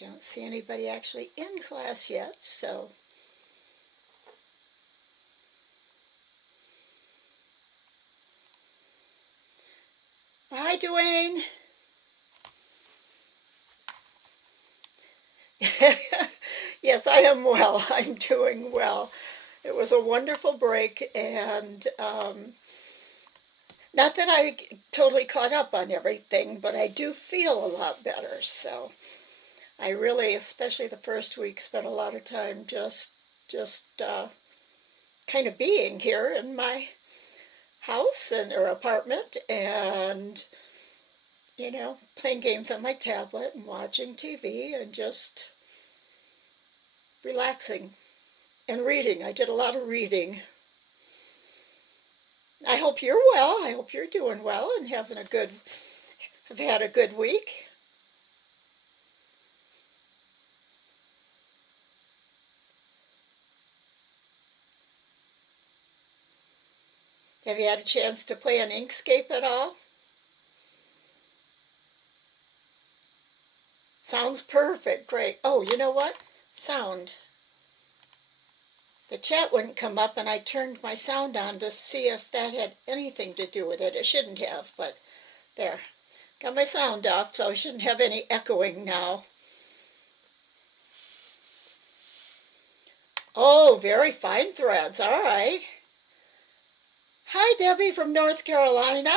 don't see anybody actually in class yet, so hi, Dwayne. Yes, I am well. I'm doing well. It was a wonderful break, and not that I totally caught up on everything, but I do feel a lot better. So I really, especially the first week, spent a lot of time just kind of being here in my house and or apartment, and playing games on my tablet and watching TV and just relaxing and reading. I did a lot of reading. I hope you're well. I hope you're doing well and have had a good week. Have you had a chance to play an Inkscape at all? Sounds perfect. Great. Oh, you know what? Sound. The chat wouldn't come up, and I turned my sound on to see if that had anything to do with it. It shouldn't have, but there. Got my sound off, so I shouldn't have any echoing now. Oh, very fine threads. All right. Hi, Debbie from North Carolina.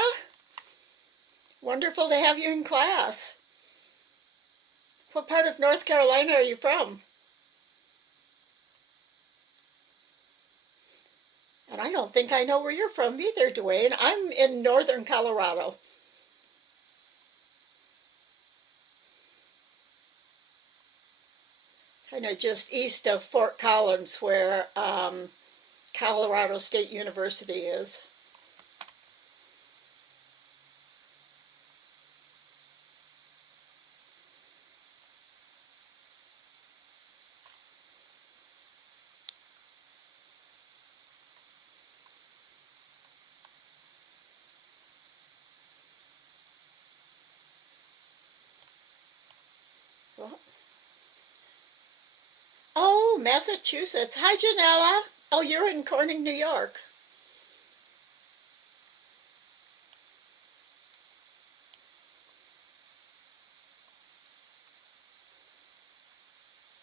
Wonderful to have you in class. What part of North Carolina are you from? And I don't think I know where you're from either, Dwayne. I'm in northern Colorado. Kind of just east of Fort Collins, where Colorado State University is. Oh, Massachusetts. Hi, Janella. Oh, you're in Corning, New York.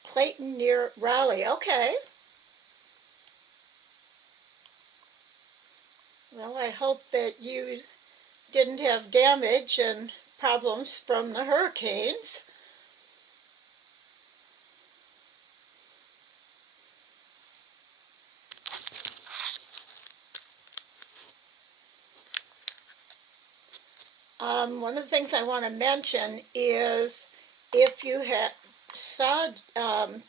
Clayton near Raleigh. Okay. Well, I hope that you didn't have damage and problems from the hurricanes. One of the things I want to mention is if you saw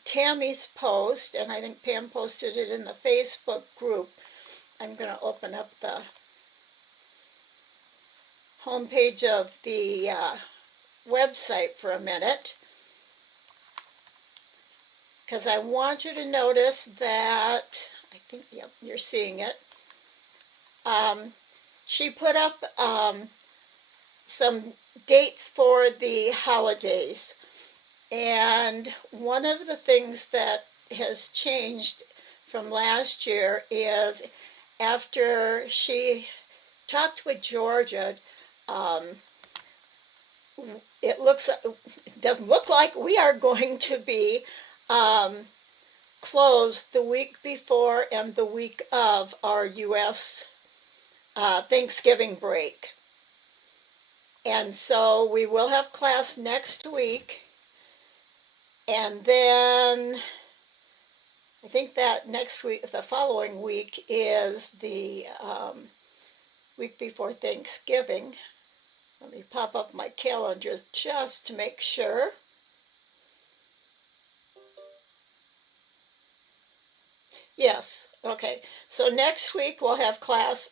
Tammy's post, and I think Pam posted it in the Facebook group. I'm going to open up the homepage of the website for a minute, because I want you to notice that, I think, yep, you're seeing it. She put up some dates for the holidays. And one of the things that has changed from last year is after she talked with Georgia, it doesn't look like we are going to be closed the week before and the week of our U.S. Thanksgiving break. And so we will have class next week. And then I think that next week, the following week, is the week before Thanksgiving. Let me pop up my calendar just to make sure. Yes, okay. So next week we'll have class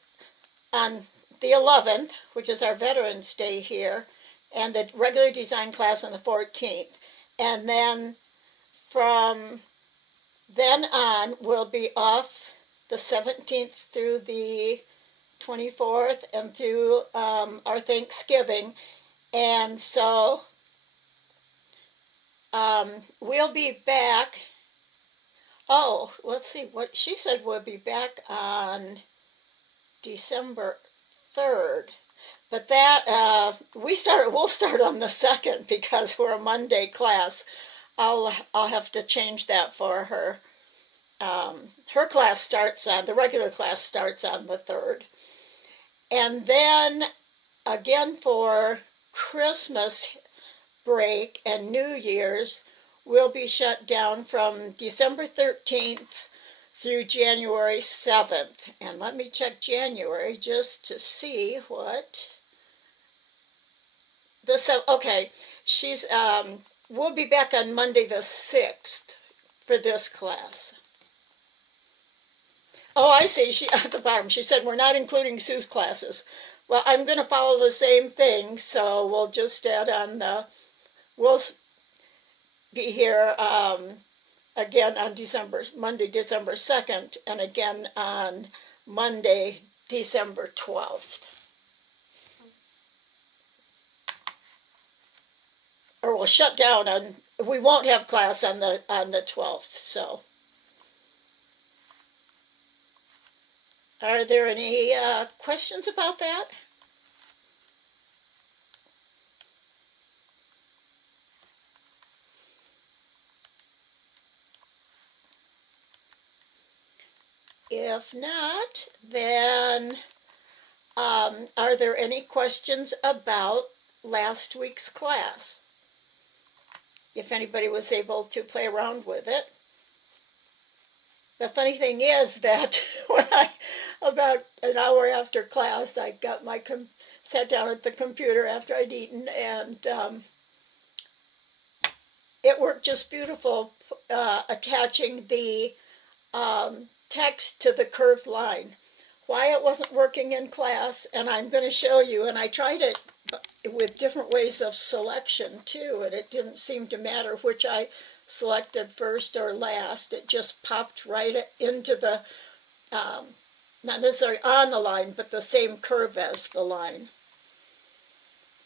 on the 11th, which is our Veterans Day here, and the regular design class on the 14th. And then from then on, we'll be off the 17th through the 24th and through our Thanksgiving. And so We'll be back. Oh, let's see what she said. We'll be back on December 3rd. But that we'll start on the 2nd because we're a Monday class. I'll have to change that for her. Her class starts on the regular class starts on the 3rd. And then again for Christmas break and New Year's, we'll be shut down from December 13th through January 7th. And let me check January just to see what okay, we'll be back on Monday the 6th for this class. Oh, I see. She at the bottom. She said we're not including Sue's classes. Well, I'm going to follow the same thing, so we'll just add on we'll be here again on Monday, December 2nd, and again on Monday, December 12th. Or we'll shut down we won't have class on the 12th, so. Are there any questions about that? If not, then are there any questions about last week's class? If anybody was able to play around with it. The funny thing is that when about an hour after class, I got sat down at the computer after I'd eaten, and it worked just beautiful, attaching the text to the curved line. Why it wasn't working in class, and I'm going to show you, and I tried it with different ways of selection too, and it didn't seem to matter which I selected first or last. It just popped right into the, not necessarily on the line, but the same curve as the line.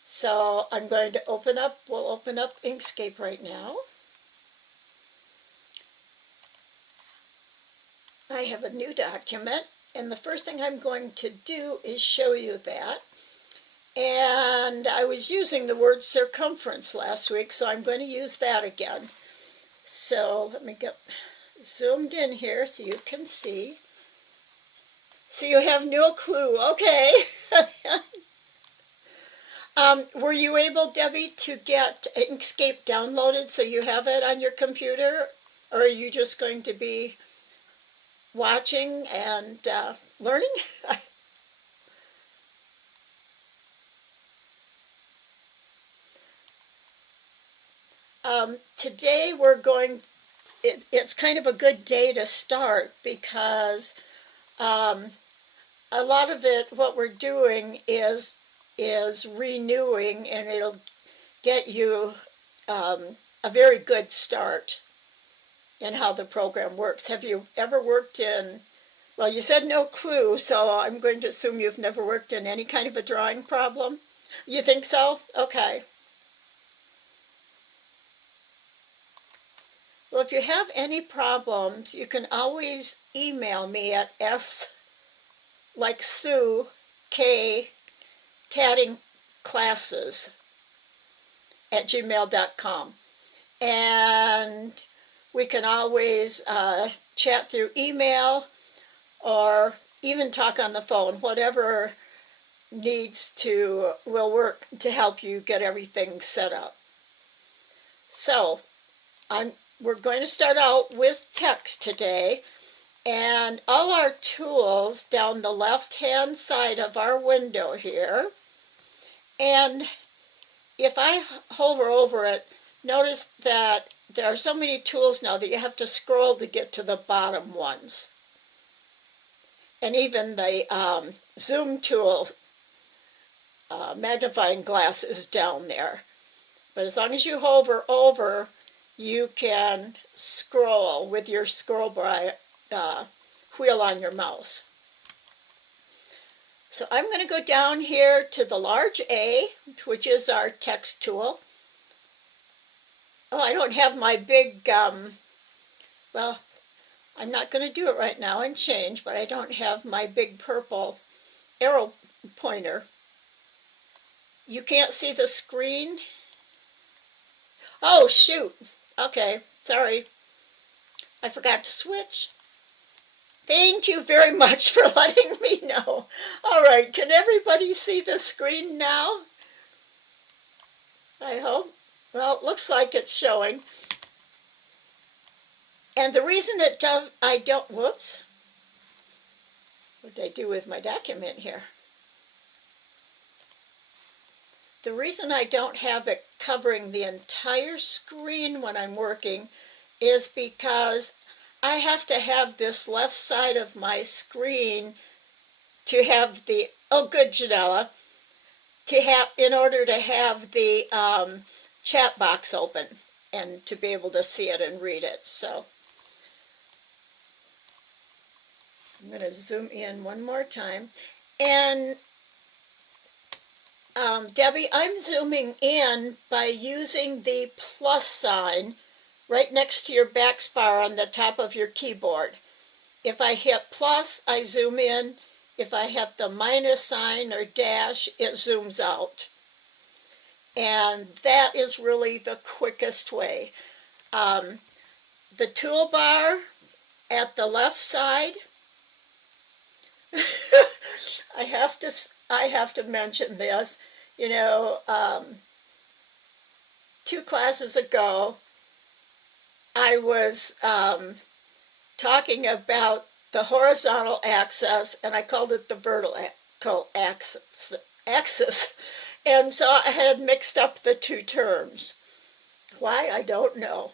So I'm going to we'll open up Inkscape right now. I have a new document, and the first thing I'm going to do is show you that. And I was using the word circumference last week, so I'm going to use that again. So let me get zoomed in here so you can see. So you have no clue. Okay. Were you able, Debbie, to get Inkscape downloaded so you have it on your computer? Or are you just going to be watching and learning? Today it's kind of a good day to start because a lot of it, what we're doing is renewing, and it'll get you a very good start in how the program works. Have you ever worked in, well, you said no clue, so I'm going to assume you've never worked in any kind of a drawing problem? You think so? Okay. Well, if you have any problems, you can always email me at like Sue, K, Tatting Classes @gmail.com. And we can always chat through email or even talk on the phone, whatever will work to help you get everything set up. So we're going to start out with text today, and all our tools down the left-hand side of our window here. And if I hover over it, notice that there are so many tools now that you have to scroll to get to the bottom ones. And even the zoom tool, magnifying glass, is down there. But as long as you hover over, you can scroll with your scroll wheel on your mouse. So I'm going to go down here to the large A, which is our text tool. Oh, I don't have my big, well, I'm not going to do it right now and change, but I don't have my big purple arrow pointer. You can't see the screen? Oh, shoot. Okay, sorry. I forgot to switch. Thank you very much for letting me know. All right, can everybody see the screen now? I hope. Well, it looks like it's showing. And the reason that I don't, whoops, what did I do with my document here? The reason I don't have it covering the entire screen when I'm working is because I have to have this left side of my screen to have the, oh good Janella, to have, in order to have the chat box open and to be able to see it and read it. So I'm going to zoom in one more time. And Debbie, I'm zooming in by using the plus sign right next to your backspace on the top of your keyboard. If I hit plus, I zoom in. If I hit the minus sign or dash, it zooms out. And that is really the quickest way. The toolbar at the left side, I have to mention this. You know, 2 classes ago, I was talking about the horizontal axis, and I called it the vertical axis. And so I had mixed up the 2 terms. Why, I don't know.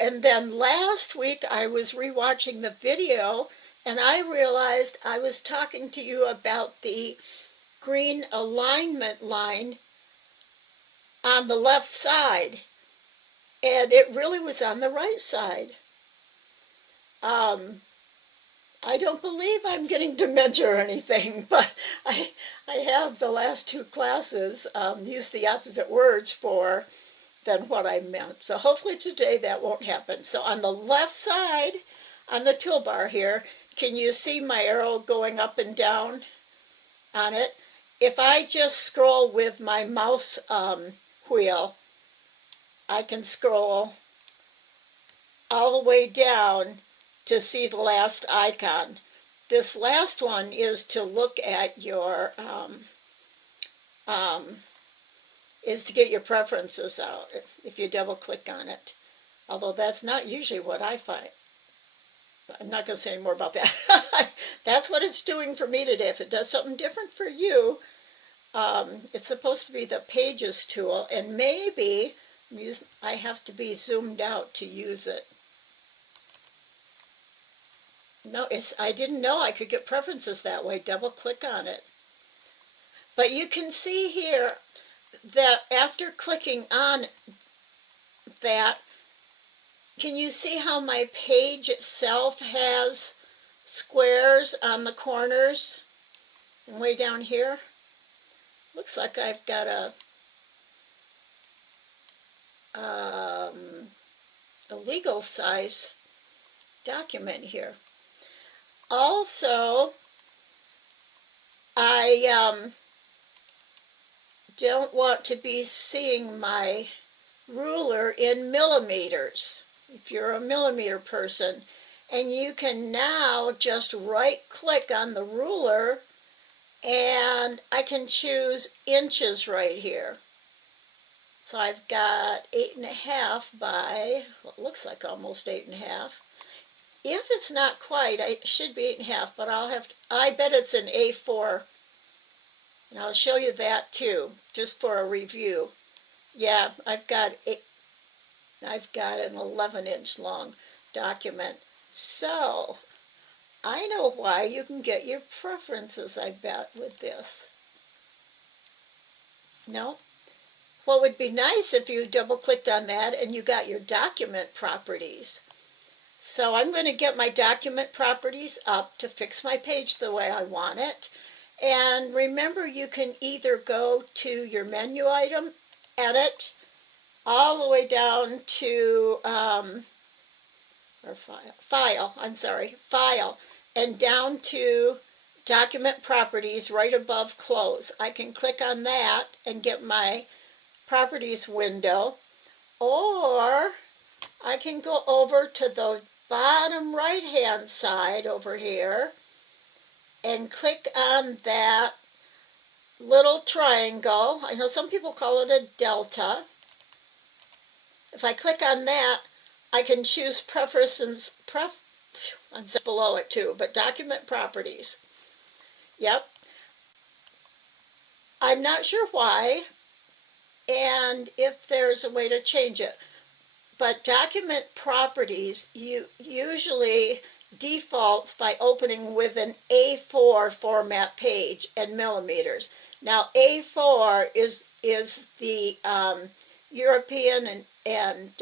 And then last week I was rewatching the video, and I realized I was talking to you about the green alignment line on the left side, and it really was on the right side. I don't believe I'm getting dementia or anything, but I have the last 2 classes used the opposite words for than what I meant. So hopefully today that won't happen. So on the left side, on the toolbar here, can you see my arrow going up and down on it? If I just scroll with my mouse wheel, I can scroll all the way down to see the last icon. This last one is to look at your, is to get your preferences out if you double click on it. Although that's not usually what I find. I'm not going to say any more about that. That's what it's doing for me today. If it does something different for you, it's supposed to be the Pages tool, and maybe I have to be zoomed out to use it. No, I didn't know I could get preferences that way. Double click on it. But you can see here that after clicking on that, can you see how my page itself has squares on the corners? And way down here, looks like I've got a legal size document here. Also, I don't want to be seeing my ruler in millimeters, if you're a millimeter person. And you can now just right-click on the ruler, and I can choose inches right here. So I've got 8.5 by what looks like almost 8.5. If it's not quite, it should be 8.5, but I bet it's an A4. And I'll show you that too, just for a review. Yeah, I've got an 11-inch long document. So I know why you can get your preferences, I bet, with this. No? What would be nice if you double-clicked on that and you got your document properties. So I'm going to get my document properties up to fix my page the way I want it. And remember, you can either go to your menu item, edit, all the way down to file, and down to document properties right above close. I can click on that and get my properties window, or I can go over to the bottom right hand side over here and click on that little triangle. I know some people call it a delta. If I click on that, I can choose preferences, I'm below it too, but document properties. Yep. I'm not sure why, and if there's a way to change it. But document properties usually defaults by opening with an A4 format page and millimeters. Now A4 is the European and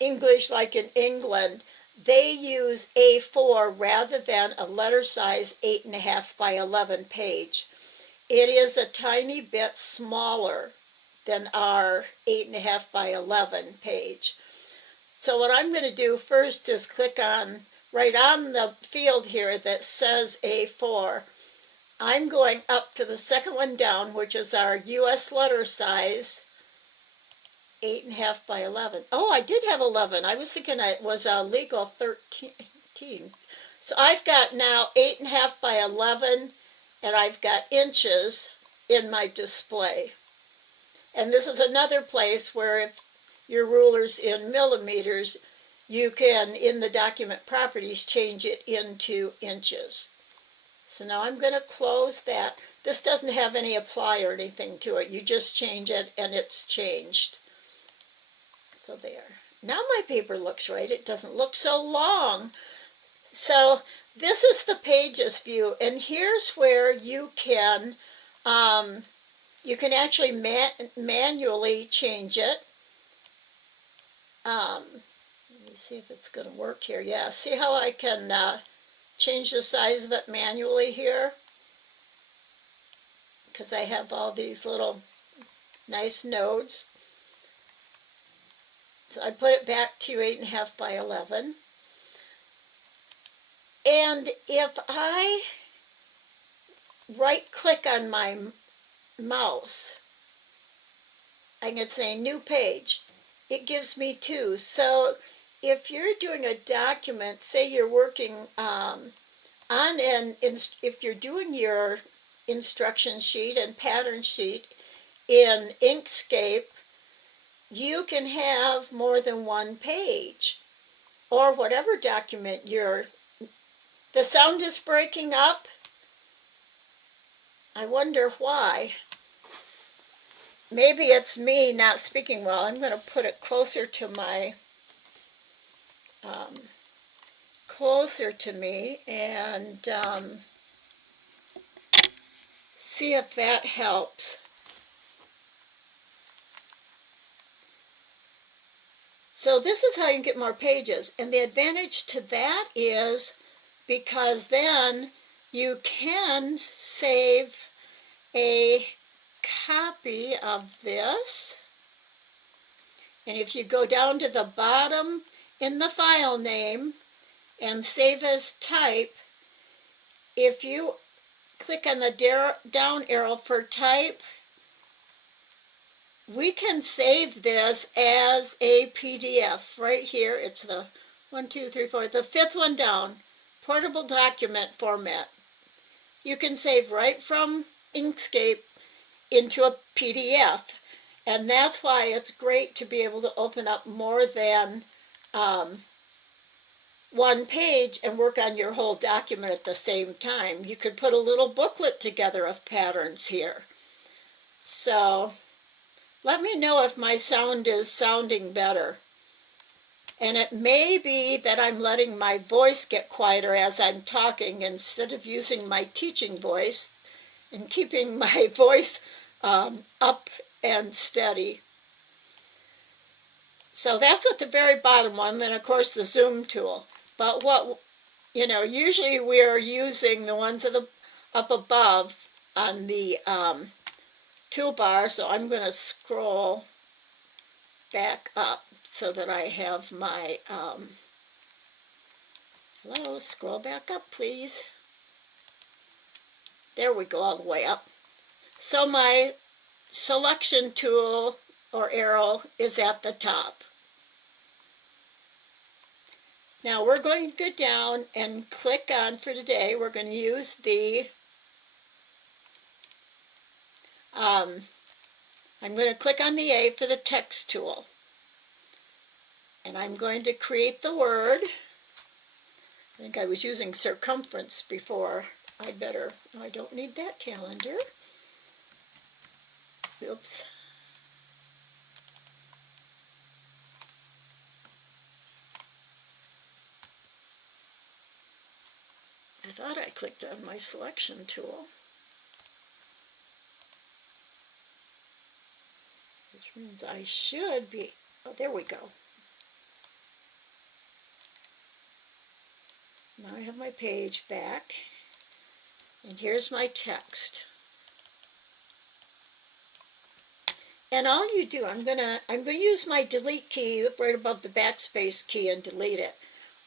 English, like in England, they use A4 rather than a letter size 8.5 by 11 page. It is a tiny bit smaller than our 8.5 by 11 page. So what I'm going to do first is click on, right on the field here that says A4. I'm going up to the second one down, which is our US letter size, 8.5 by 11. Oh, I did have 11. I was thinking it was a legal 13. So I've got now 8.5 by 11, and I've got inches in my display. And this is another place where if your ruler's in millimeters, you can, in the document properties, change it into inches. So now I'm going to close that. This doesn't have any apply or anything to it. You just change it and it's changed. So there. Now my paper looks right. It doesn't look so long. So this is the pages view, and here's where you can actually manually change it. Let me see if it's going to work here. Yeah, see how I can change the size of it manually here? Because I have all these little nice nodes. So I put it back to 8.5 by 11. And if I right-click on my mouse, I can say new page. It gives me two. So if you're doing a document, say you're working if you're doing your instruction sheet and pattern sheet in Inkscape, you can have more than one page, or whatever document you're. The sound is breaking up. I wonder why. Maybe it's me not speaking well. I'm going to put it closer to my, closer to me, and see if that helps. So this is how you get more pages, and the advantage to that is because then you can save a copy of this, and if you go down to the bottom in the file name and save as type, if you click on the down arrow for type, we can save this as a PDF right here. It's the 1, 2, 3, 4, the fifth one down, portable document format. You can save right from Inkscape into a PDF, and that's why it's great to be able to open up more than one page and work on your whole document at the same time. You could put a little booklet together of patterns here. So let me know if my sound is sounding better. And it may be that I'm letting my voice get quieter as I'm talking instead of using my teaching voice and keeping my voice up and steady. So that's at the very bottom one, and of course the zoom tool. But usually we're using the ones up above on the toolbar, so I'm going to scroll back up so that I have my, hello, scroll back up, please. There we go, all the way up. So my selection tool or arrow is at the top. Now we're going to go down and click on, for today, we're going to use the, I'm going to click on the A for the text tool. And I'm going to create the word. I think I was using circumference before. I don't need that calendar. Oops. I thought I clicked on my selection tool. Which means I should be, oh, there we go. Now I have my page back, and here's my text. And all you do, I'm gonna use my delete key right above the backspace key and delete it.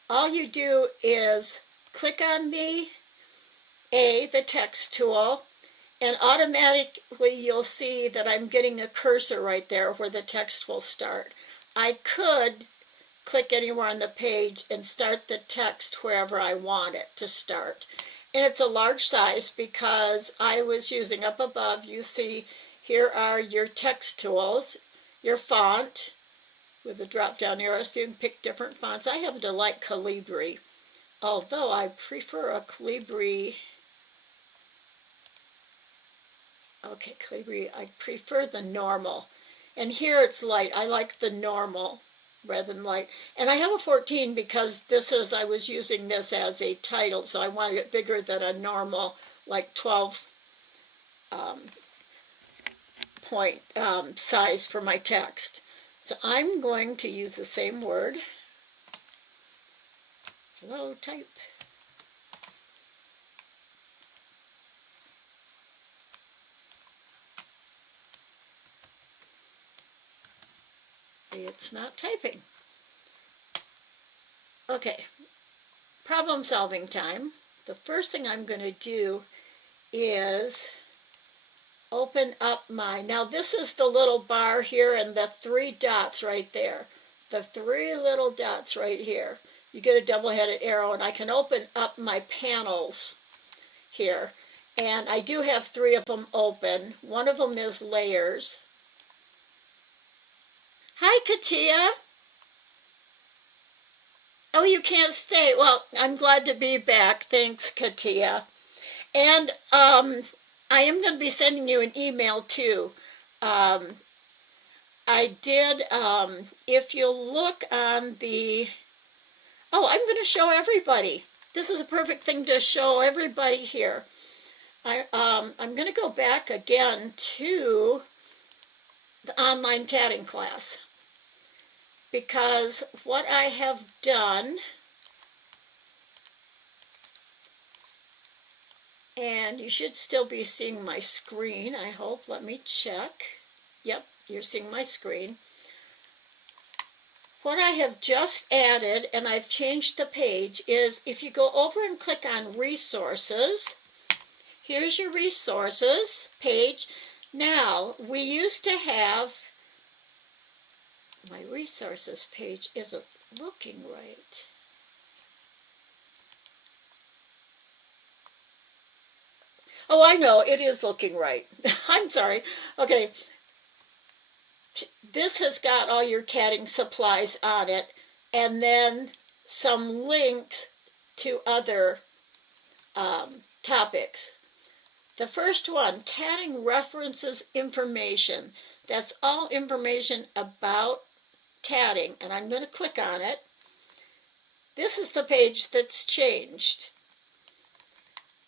All you do is click on the A, the text tool, and automatically you'll see that I'm getting a cursor right there where the text will start. I could click anywhere on the page and start the text wherever I want it to start. And it's a large size because I was using up above, you see here are your text tools, your font with a drop down arrow so you can pick different fonts. I happen to like Calibri, although I prefer a Calibri. Okay, Calibri, I prefer the normal. And here it's light. I like the normal rather than light. And I have a 14 because I was using this as a title, so I wanted it bigger than a normal, like 12 point size for my text. So I'm going to use the same word. Hello, type. It's not typing. Okay, problem solving time. The first thing I'm going to do is open up now this is the little bar here and the 3 dots right there. The 3 little dots right here. You get a double-headed arrow, and I can open up my panels here. And I do have 3 of them open. One of them is layers. Hi, Katia. Oh, you can't stay. Well, I'm glad to be back. Thanks, Katia. And I am going to be sending you an email, too. I did, if you look on the, oh, I'm going to show everybody. This is a perfect thing to show everybody here. I'm going to go back again to the online tatting class, because what I have done, and you should still be seeing my screen, I hope. Let me check. Yep, you're seeing my screen. What I have just added, and I've changed the page, is if you go over and click on resources, here's your resources page. Now, we used to have, my resources page isn't looking right. Oh, I know, it is looking right. I'm sorry. Okay. This has got all your tatting supplies on it, and then some links to other topics. The first one, tatting references information. That's all information about tatting, and I'm going to click on it. This is the page that's changed.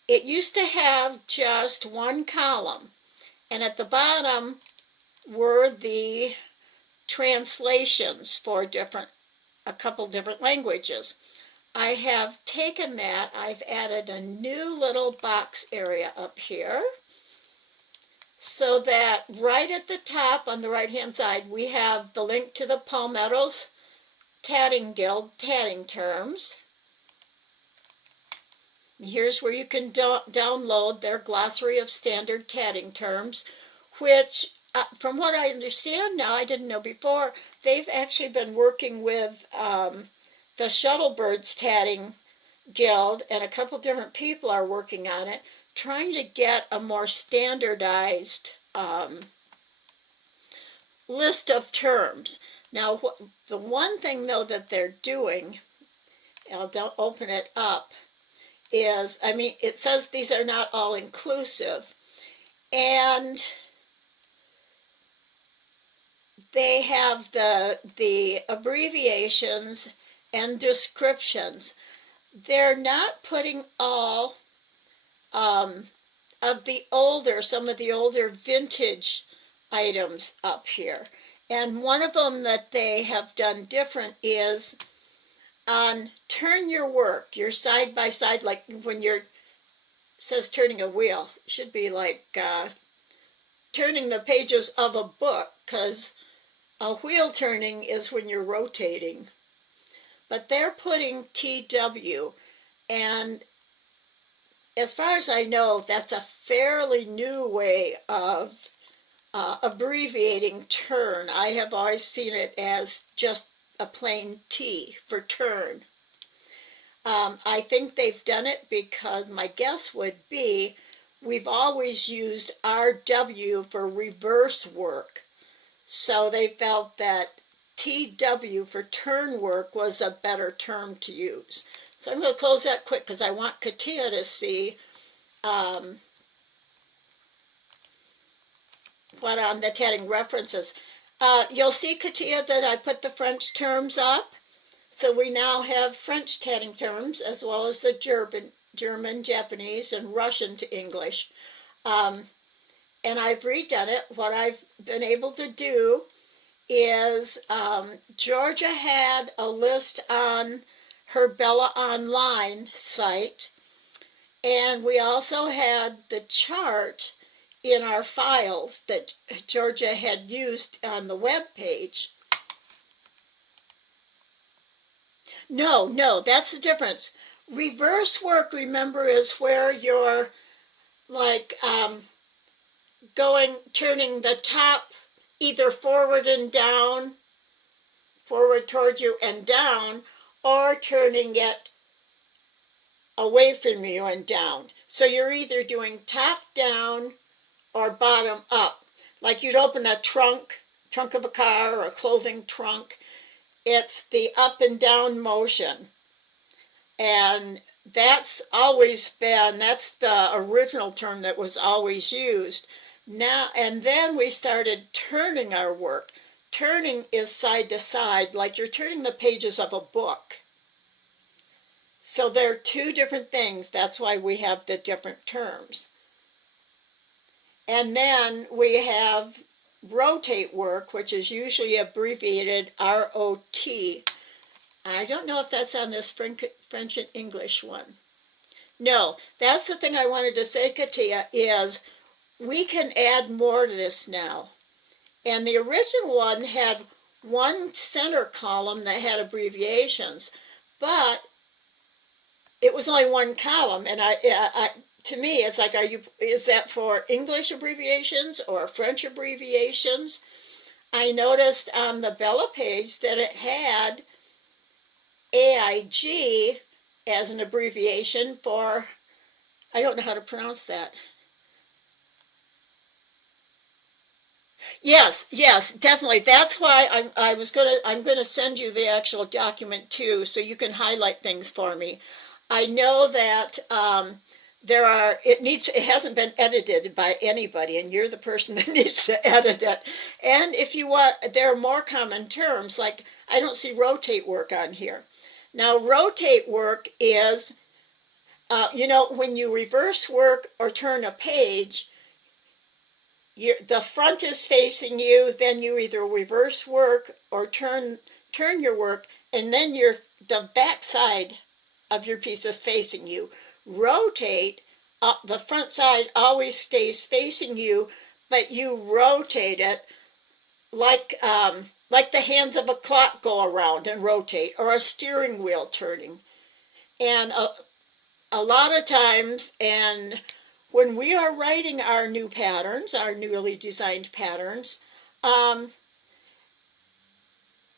It used to have just one column, and at the bottom were the translations for a couple different languages. I have taken that, I've added a new little box area up here. so that right at the top on the right hand side we have the link to the Palmetto's Tatting Guild tatting terms. Here's where you can download their glossary of standard tatting terms, which from what I understand now, I didn't know before, they've actually been working with the Shuttlebirds Tatting Guild, and a couple different people are working on it, trying to get a more standardized list of terms. Now, the one thing, though, that they're doing, I'll open it up, is, I mean, it says these are not all inclusive, and they have the abbreviations and descriptions. They're not putting all of some of the older vintage items up here. And one of them that they have done different is on turn your work, your side by side, like when you're, says turning a wheel, it should be like turning the pages of a book, because a wheel turning is when you're rotating. But they're putting TW, and as far as I know, that's a fairly new way of abbreviating turn. I have always seen it as just a plain T for turn. I think they've done it because my guess would be we've always used RW for reverse work. So they felt that TW for turn work was a better term to use. So I'm going to close that quick because I want Katia to see what on the tatting references. You'll see, Katia, that I put the French terms up. So we now have French tatting terms as well as the German, Japanese, and Russian to English. And I've redone it. What I've been able to do is Georgia had a list on her Bella Online site, and we also had the chart in our files that Georgia had used on the web page. No, that's the difference. Reverse work, remember, is where you're like turning the top either forward and down, forward toward you and down, or turning it away from you and down. So you're either doing top down or bottom up. Like you'd open a trunk of a car or a clothing trunk. It's the up and down motion. And that's always been, that's the original term that was always used. Now, and then we started turning our work. Turning is side to side, like you're turning the pages of a book. So they're two different things. That's why we have the different terms. And then we have rotate work, which is usually abbreviated ROT. I don't know if that's on this French and English one. No, that's the thing I wanted to say, Katia, is we can add more to this now. And the original one had one center column that had abbreviations, but it was only one column. And to me, it's like, is that for English abbreviations or French abbreviations? I noticed on the Bella page that it had AIG as an abbreviation for, I don't know how to pronounce that. Yes, definitely. That's why I'm gonna send you the actual document too, so you can highlight things for me. I know that it hasn't been edited by anybody, and you're the person that needs to edit it. And if you want, there are more common terms, like I don't see rotate work on here. Now, rotate work is, when you reverse work or turn a page, the front is facing you, then you either reverse work or turn your work, and then the back side of your piece is facing you. Rotate, the front side always stays facing you, but you rotate it like the hands of a clock go around and rotate, or a steering wheel turning. And a lot of times, and when we are writing our new patterns, our newly designed patterns,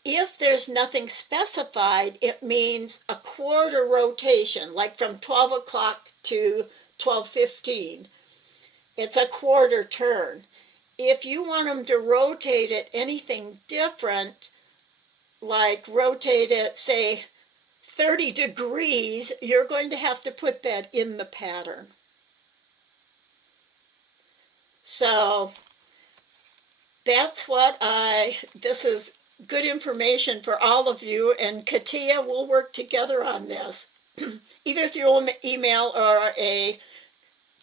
if there's nothing specified, it means a quarter rotation, like from 12 o'clock to 12:15. It's a quarter turn. If you want them to rotate it anything different, like rotate it, say, 30 degrees, you're going to have to put that in the pattern. So that's what this is good information for all of you, and Katia will work together on this, either through email or a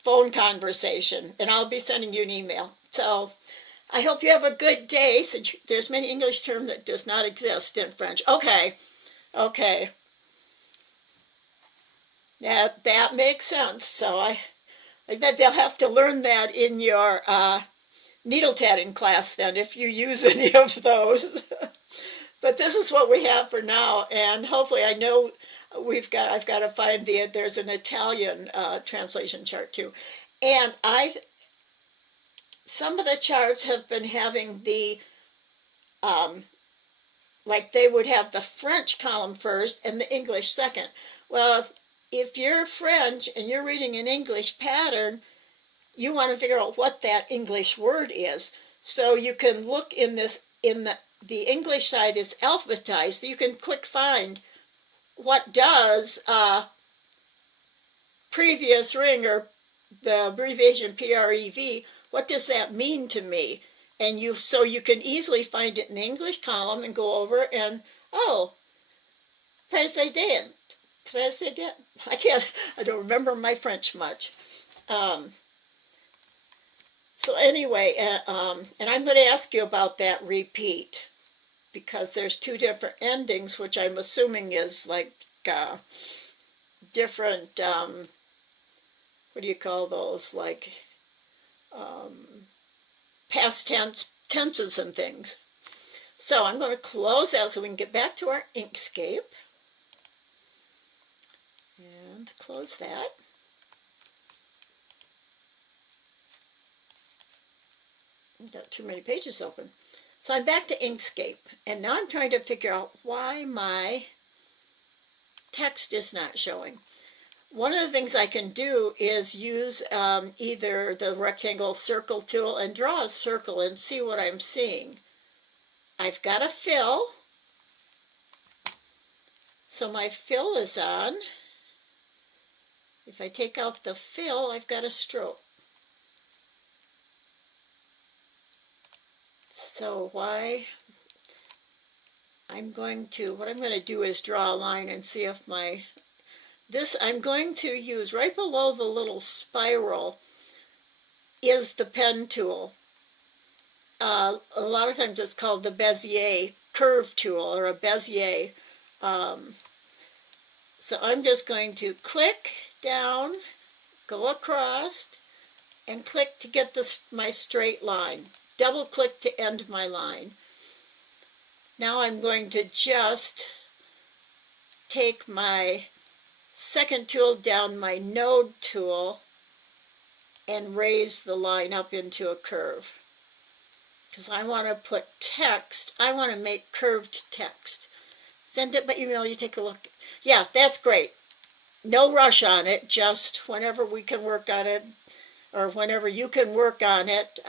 phone conversation, and I'll be sending you an email. So I hope you have a good day, since there's many English terms that does not exist in French. Okay. That makes sense. So I bet they'll have to learn that in your needle tatting class then, if you use any of those. But this is what we have for now, and hopefully, I know I've got to find there's an Italian translation chart too, and some of the charts have been having the like they would have the French column first and the English second. Well, if you're French and you're reading an English pattern, you want to figure out what that English word is. So you can look in the English side is alphabetized, so you can quick find what does previous ring, or the abbreviation PREV, what does that mean to me? And so you can easily find it in the English column and go over and, oh, president. I don't remember my French much. So anyway, and I'm going to ask you about that repeat, because there's two different endings, which I'm assuming is like different, what do you call those, like past tenses and things. So I'm going to close out so we can get back to our Inkscape. And close that. I've got too many pages open. So I'm back to Inkscape, and now I'm trying to figure out why my text is not showing. One of the things I can do is use either the rectangle circle tool and draw a circle and see what I'm seeing. I've got a fill, so my fill is on. If I take out the fill, I've got a stroke. So what I'm going to do is draw a line and see if I'm going to use right below the little spiral is the pen tool. A lot of times it's called the Bezier curve tool, or a Bezier. So I'm just going to click down, go across, and click to get my straight line. Double click to end my line. Now I'm going to just take my second tool down, my node tool, and raise the line up into a curve. Because I want to put text, I want to make curved text. Send it by email, you take a look. Yeah, that's great. No rush on it, just whenever we can work on it, or whenever you can work on it,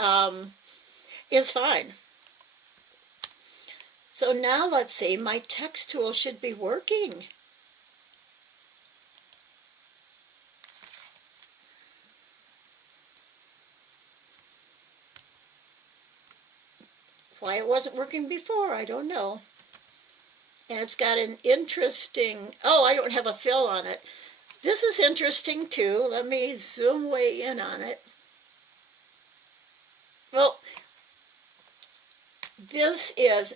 is fine. So now let's see, my text tool should be working. Why it wasn't working before, I don't know. And it's got an interesting, oh, I don't have a fill on it. This is interesting too. Let me zoom way in on it. Well, this is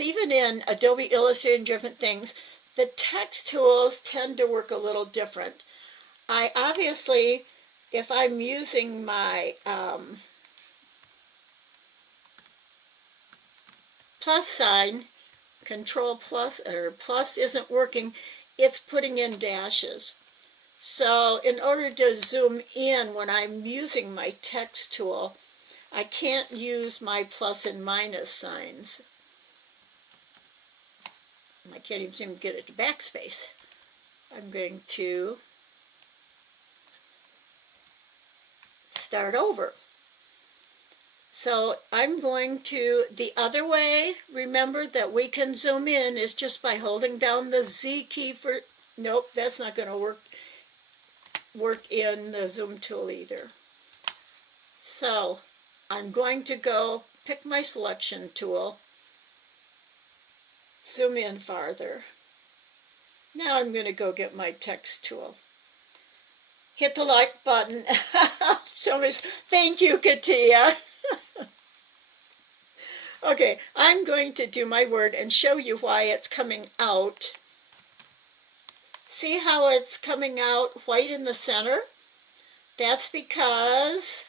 even in Adobe Illustrator and different things, the text tools tend to work a little different. I obviously, if I'm using my plus sign, control plus, or plus isn't working, it's putting in dashes. So in order to zoom in when I'm using my text tool, I can't use my plus and minus signs. I can't even seem to get it to backspace. I'm going to start over. So I'm going to, the other way, remember that we can zoom in is just by holding down the Z key for, nope, that's not going to work in the zoom tool either. So I'm going to go pick my selection tool, zoom in farther. Now I'm going to go get my text tool. Hit the like button. Somebody's, thank you, Katia. Okay, I'm going to do my word and show you why it's coming out. See how it's coming out white in the center? That's because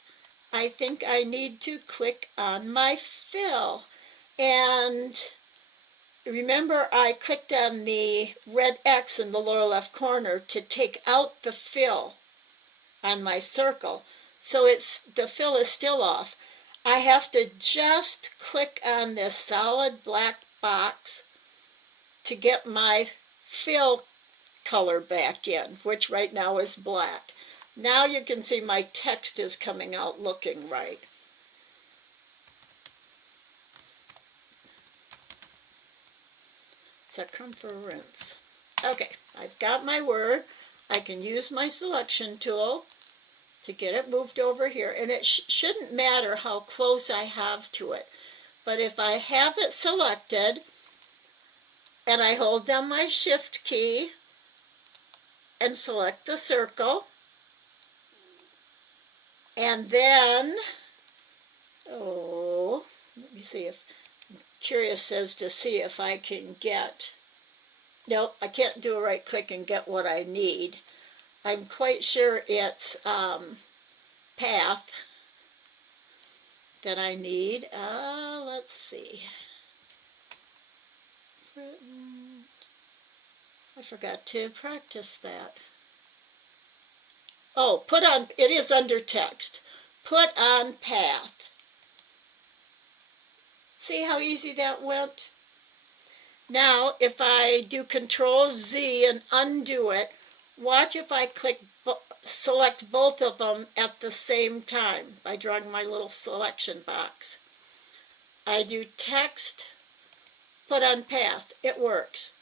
I think I need to click on my fill. And remember, I clicked on the red X in the lower left corner to take out the fill on my circle. So the fill is still off. I have to just click on this solid black box to get my fill color back in, which right now is black. Now you can see my text is coming out looking right. Circumference. Okay, I've got my word. I can use my selection tool to get it moved over here, and it shouldn't matter how close I have to it, but if I have it selected and I hold down my shift key and select the circle, and then let me see, if I'm curious as to see if I can get, nope, I can't do a right click and get what I need. I'm quite sure it's path that I need. Let's see. I forgot to practice that. Oh, it is under text. Put on path. See how easy that went? Now, if I do Control Z and undo it, watch if I select both of them at the same time by drawing my little selection box. I do text, put on path. It works.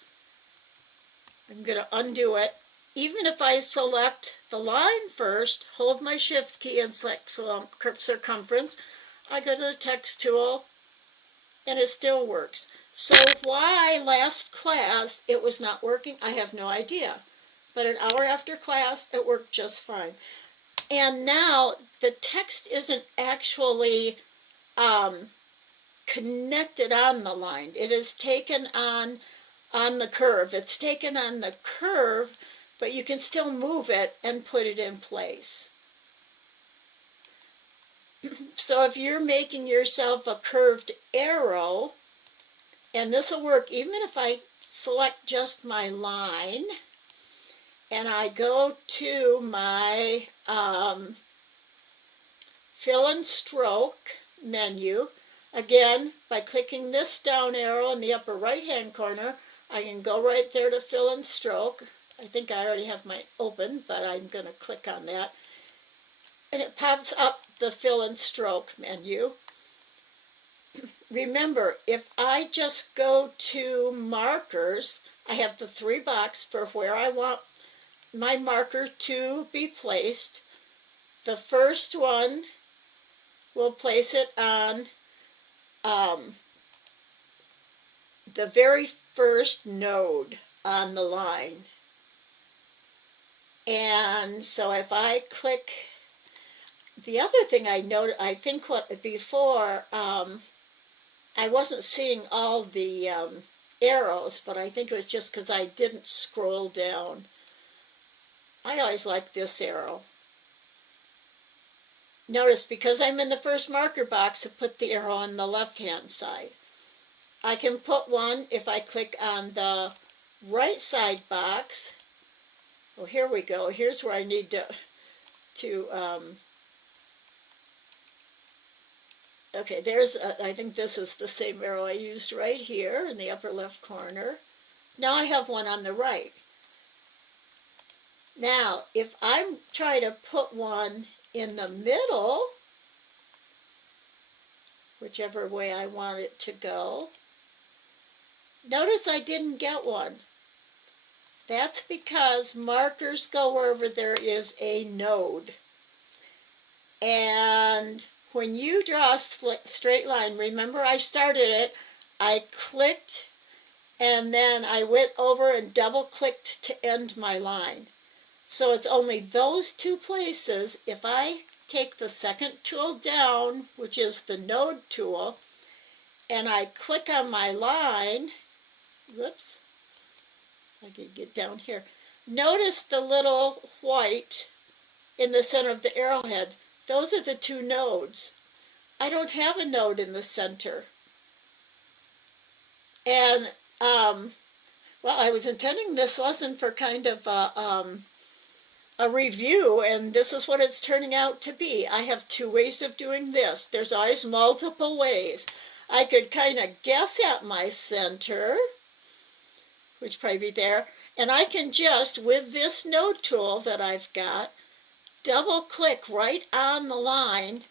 I'm going to undo it. Even if I select the line first, hold my shift key and select circumference, I go to the text tool and it still works. So why last class it was not working, I have no idea. But an hour after class, it worked just fine. And now the text isn't actually connected on the line. It is taken on the curve. It's taken on the curve, but you can still move it and put it in place. So if you're making yourself a curved arrow, and this will work even if I select just my line, and I go to my fill and stroke menu. Again, by clicking this down arrow in the upper right hand corner, I can go right there to fill and stroke. I think I already have mine open, but I'm going to click on that. And it pops up the fill and stroke menu. Remember, if I just go to markers, I have the 3 boxes for where I want my marker to be placed. The first one will place it on the very first node on the line. And so if I click, the other thing I noted, I think before, I wasn't seeing all the arrows, but I think it was just because I didn't scroll down. I always like this arrow. Notice, because I'm in the first marker box, I put the arrow on the left-hand side. I can put one if I click on the right side box. Oh, here we go. Here's where I need to okay, I think this is the same arrow I used right here in the upper left corner. Now I have one on the right. Now, if I'm trying to put one in the middle, whichever way I want it to go, notice I didn't get one. That's because markers go wherever there is a node. And when you draw a straight line, remember I started it, I clicked, and then I went over and double clicked to end my line. So it's only those two places. If I take the second tool down, which is the node tool, and I click on my line, whoops, I can get down here. Notice the little white in the center of the arrowhead. Those are the two nodes. I don't have a node in the center. And, well, I was intending this lesson for kind of a review, and this is what it's turning out to be. I have two ways of doing this. There's always multiple ways. I could kind of guess at my center, which probably be there, and I can just, with this node tool that I've got, double click right on the line,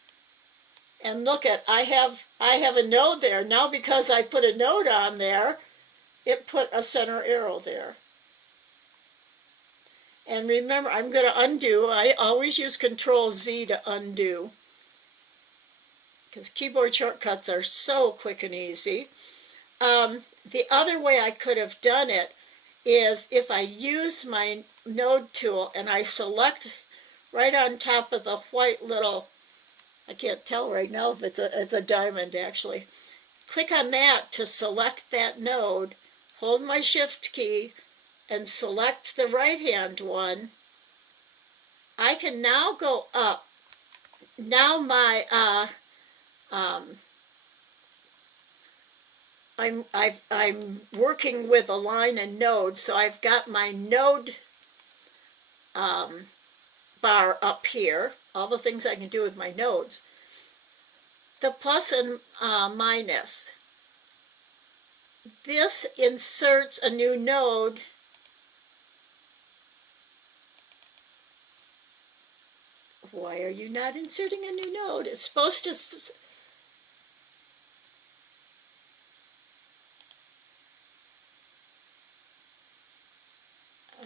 and look at, I have a node there. Now because I put a node on there, it put a center arrow there. And remember, I'm going to undo. I always use Control-Z to undo, because keyboard shortcuts are so quick and easy. The other way I could have done it is if I use my node tool and I select right on top of the white little, I can't tell right now if it's a diamond actually. Click on that to select that node, hold my Shift key, and select the right-hand one. I can now go up. Now my I'm working with a line and node, so I've got my node bar up here. All the things I can do with my nodes. The plus and minus. This inserts a new node. Why are you not inserting a new node? It's supposed to...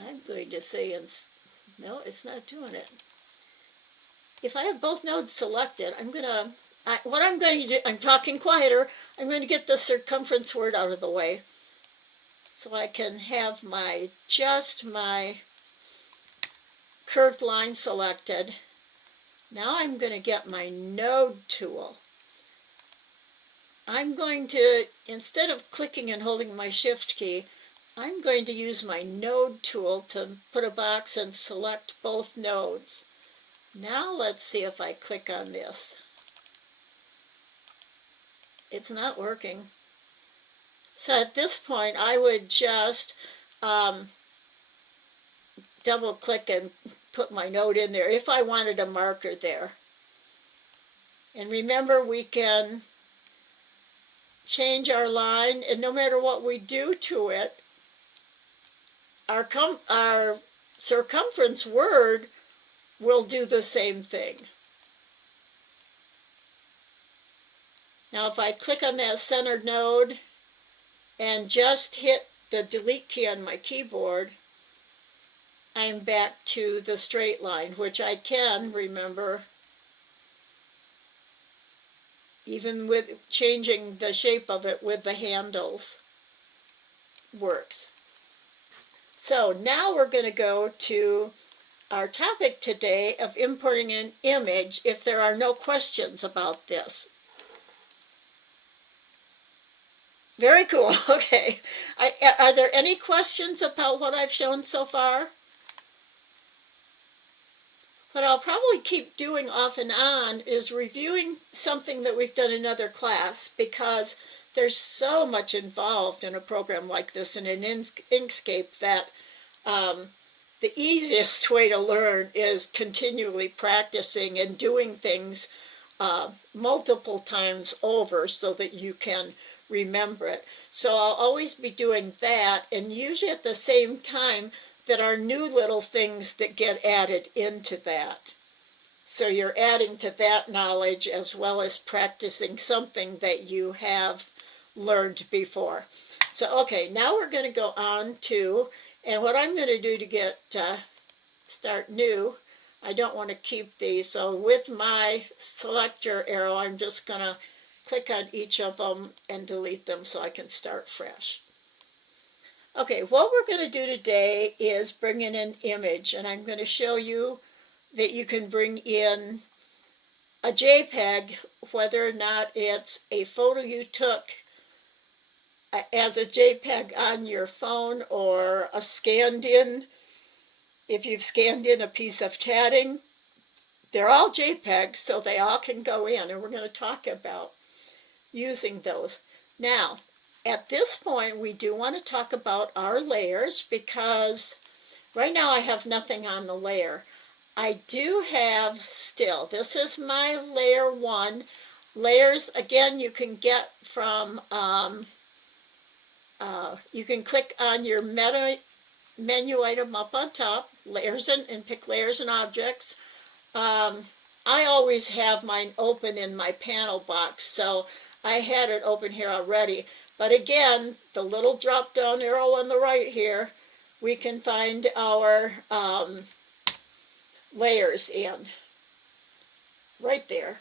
I'm going to say, no, it's not doing it. If I have both nodes selected, what I'm going to do, I'm talking quieter, I'm going to get the circumference word out of the way so I can have just my curved line selected. Now I'm going to get my node tool. I'm going to, instead of clicking and holding my Shift key, I'm going to use my node tool to put a box and select both nodes. Now let's see if I click on this. It's not working. So at this point, I would just double click and put my node in there if I wanted a marker there. And remember, we can change our line, and no matter what we do to it, our circumference word will do the same thing. Now if I click on that centered node and just hit the delete key on my keyboard, I'm back to the straight line, which I can, remember, even with changing the shape of it with the handles, works. So now we're going to go to our topic today of importing an image if there are no questions about this. Very cool. Okay. Are there any questions about what I've shown so far? What I'll probably keep doing off and on is reviewing something that we've done in another class, because there's so much involved in a program like this and in Inkscape that the easiest way to learn is continually practicing and doing things multiple times over so that you can remember it. So I'll always be doing that, and usually at the same time that are new little things that get added into that. So you're adding to that knowledge as well as practicing something that you have learned before. So, okay, now we're going to go on to, and what I'm going to do to get start new, I don't want to keep these, so with my selector arrow, I'm just going to click on each of them and delete them so I can start fresh. Okay, what we're going to do today is bring in an image, and I'm going to show you that you can bring in a JPEG, whether or not it's a photo you took as a JPEG on your phone or a scanned in. If you've scanned in a piece of tatting, they're all JPEGs, so they all can go in, and we're going to talk about using those. Now, at this point, we do want to talk about our layers because right now I have nothing on the layer. I do have still, this is my layer 1. Layers, again, you can get from, you can click on your menu item up on top, layers and pick layers and objects. I always have mine open in my panel box, so I had it open here already. But again, the little drop down arrow on the right here, we can find our layers in. Right there.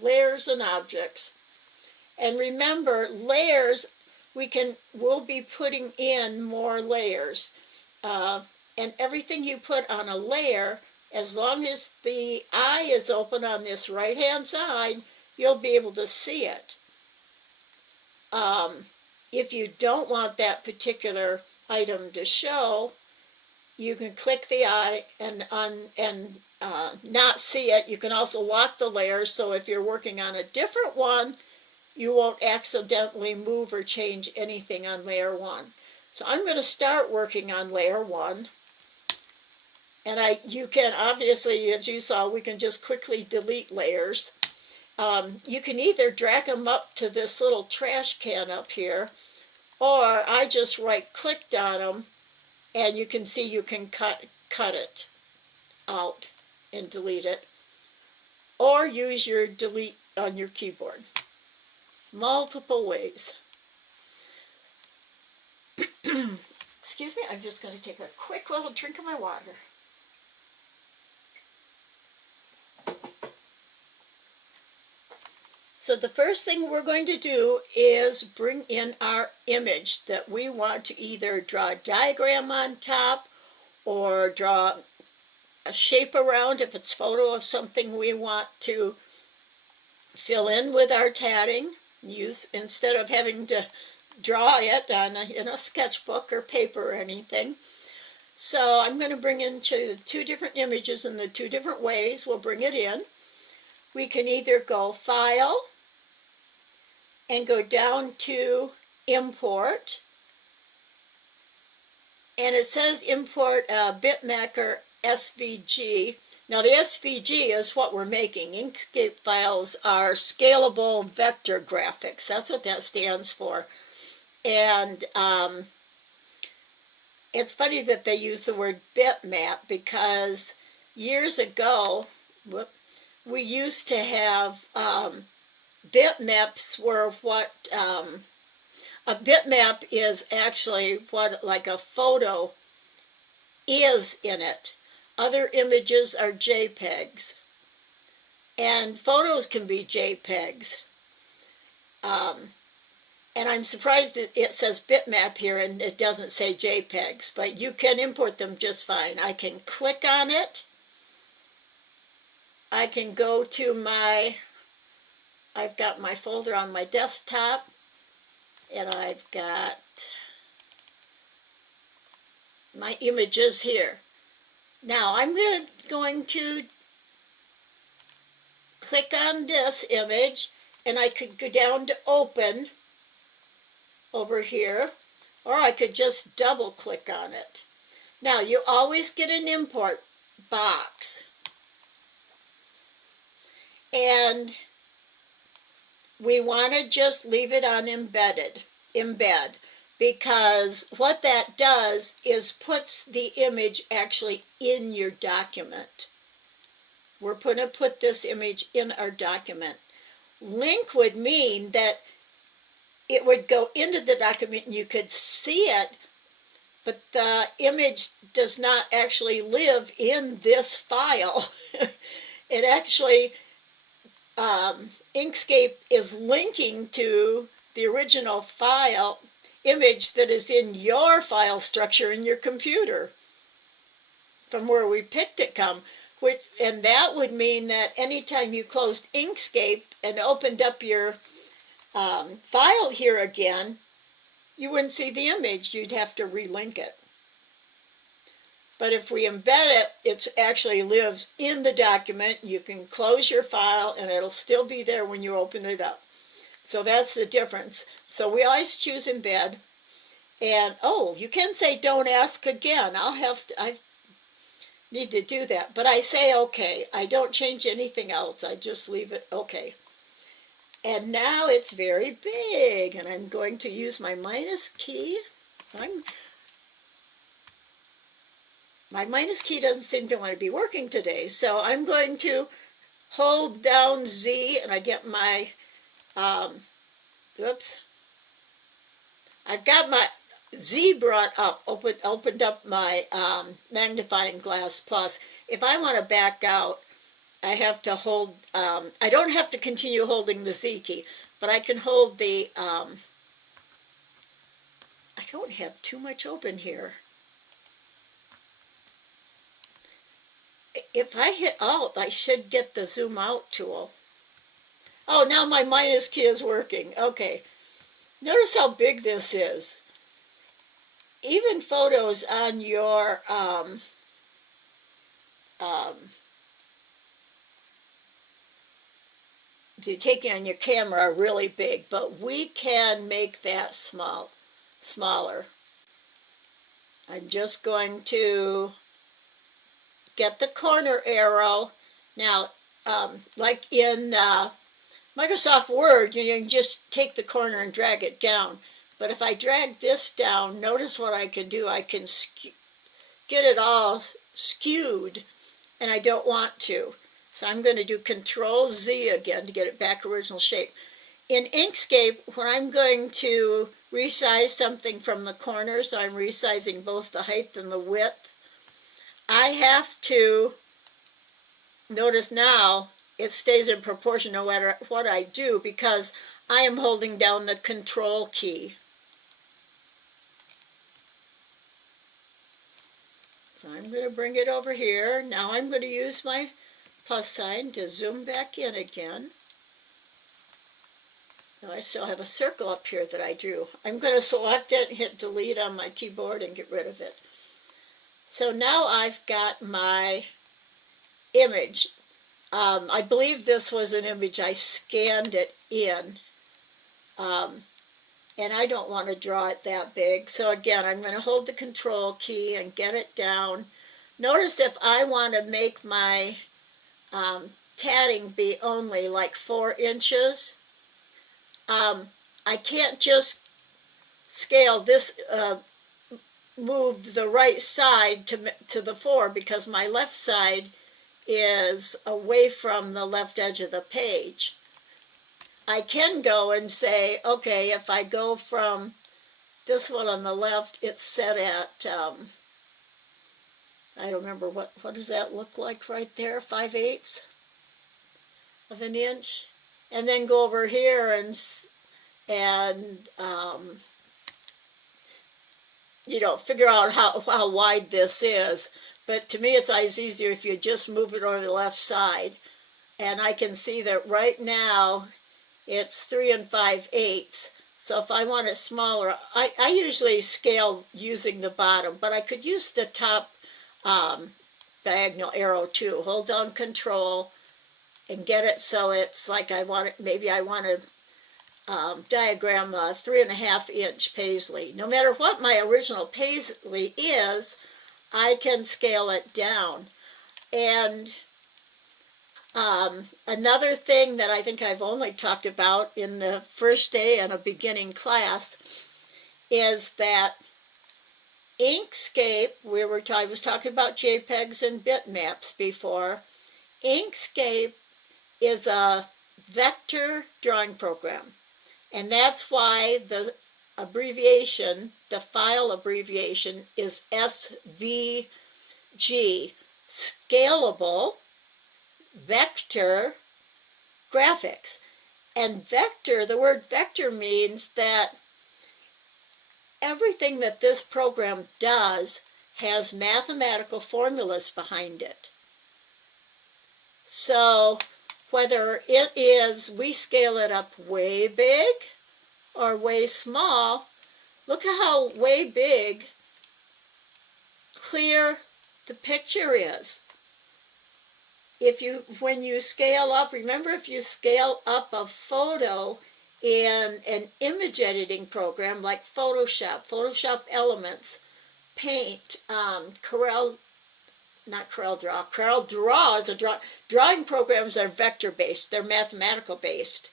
Layers and objects. And remember, layers, we'll be putting in more layers. And everything you put on a layer, as long as the eye is open on this right-hand side, you'll be able to see it. If you don't want that particular item to show, you can click the eye and not see it. You can also lock the layers, so if you're working on a different one, you won't accidentally move or change anything on layer 1. So I'm going to start working on layer 1. And you can, obviously, as you saw, we can just quickly delete layers. You can either drag them up to this little trash can up here, or I just right-clicked on them, and you can see you can cut it out and delete it, or use your delete on your keyboard. Multiple ways. Excuse me, I'm just going to take a quick little drink of my water. So the first thing we're going to do is bring in our image that we want to either draw a diagram on top or draw a shape around if it's photo of something we want to fill in with our tatting. Use instead of having to draw it in a sketchbook or paper or anything. So I'm going to bring in the 2 different images in the 2 different ways. We'll bring it in. We can either go File and go down to Import. And it says import bitmap or SVG. Now the SVG is what we're making. Inkscape files are scalable vector graphics. That's what that stands for. And it's funny that they use the word bitmap because years ago, we used to have bitmaps were what, a bitmap is actually what like a photo is in it. Other images are JPEGs. And photos can be JPEGs. And I'm surprised that it says bitmap here and it doesn't say JPEGs, but you can import them just fine. I can click on it. I can go to I've got my folder on my desktop, and I've got my images here. Now I'm going to click on this image, and I could go down to open over here, or I could just double click on it. Now you always get an import box, and we want to just leave it on embed, because what that does is puts the image actually in your document. We're going to put this image in our document. Link would mean that it would go into the document and you could see it, but the image does not actually live in this file. It actually, Inkscape is linking to the original file image that is in your file structure in your computer from where we picked it and that would mean that anytime you closed Inkscape and opened up your file here again, you wouldn't see the image. You'd have to relink it. But if we embed it, it actually lives in the document. You can close your file and it'll still be there when you open it up. So that's the difference. So we always choose embed. And oh, you can say don't ask again. I need to do that. But I say okay. I don't change anything else. I just leave it okay. And now it's very big, and I'm going to use my minus key. My minus key doesn't seem to want to be working today, so I'm going to hold down Z, and I get my, I've got my Z brought up, opened up my magnifying glass plus. If I want to back out, I have to hold, I don't have to continue holding the Z key, but I can hold the, I don't have too much open here. If I hit Alt, I should get the zoom out tool. Oh, now my minus key is working. Okay. Notice how big this is. Even photos on your you're taking on your camera are really big, but we can make that smaller. I'm just going to get the corner arrow. Now, like in Microsoft Word, you can just take the corner and drag it down. But if I drag this down, notice what I can do. I can get it all skewed, and I don't want to. So I'm going to do Control Z again to get it back original shape. In Inkscape, when I'm going to resize something from the corner, so I'm resizing both the height and the width, I have to, notice now, it stays in proportion no matter what I do because I am holding down the Control key. So I'm going to bring it over here. Now I'm going to use my plus sign to zoom back in again. Now I still have a circle up here that I drew. I'm going to select it and hit delete on my keyboard and get rid of it. So now I've got my image. I believe this was an image. I scanned it in. And I don't want to draw it that big. So again, I'm going to hold the Control key and get it down. Notice if I want to make my tatting be only like 4 inches, I can't just scale this, move the right side to the 4 because my left side is away from the left edge of the page. I can go and say, okay, if I go from this one on the left, it's set at, I don't remember, what does that look like right there, 5/8 of an inch? And then go over here and you know, figure out how wide this is. But to me, it's always easier if you just move it over the left side. And I can see that right now, it's 3 5/8. So if I want it smaller, I usually scale using the bottom, but I could use the top diagonal arrow too. Hold down Control, and get it so it's like I want it, maybe I want to diagram a 3.5-inch paisley. No matter what my original paisley is, I can scale it down. And another thing that I think I've only talked about in the first day in a beginning class is that Inkscape, I was talking about JPEGs and bitmaps before. Inkscape is a vector drawing program. And that's why the abbreviation, the file abbreviation is SVG, Scalable Vector Graphics. And vector, the word vector means that everything that this program does has mathematical formulas behind it. So whether it is, we scale it up way big or way small, look at how way big clear the picture is. When you scale up, remember if you scale up a photo in an image editing program like Photoshop Elements, Paint, Corel Draw is a drawing programs are vector based, they're mathematical based.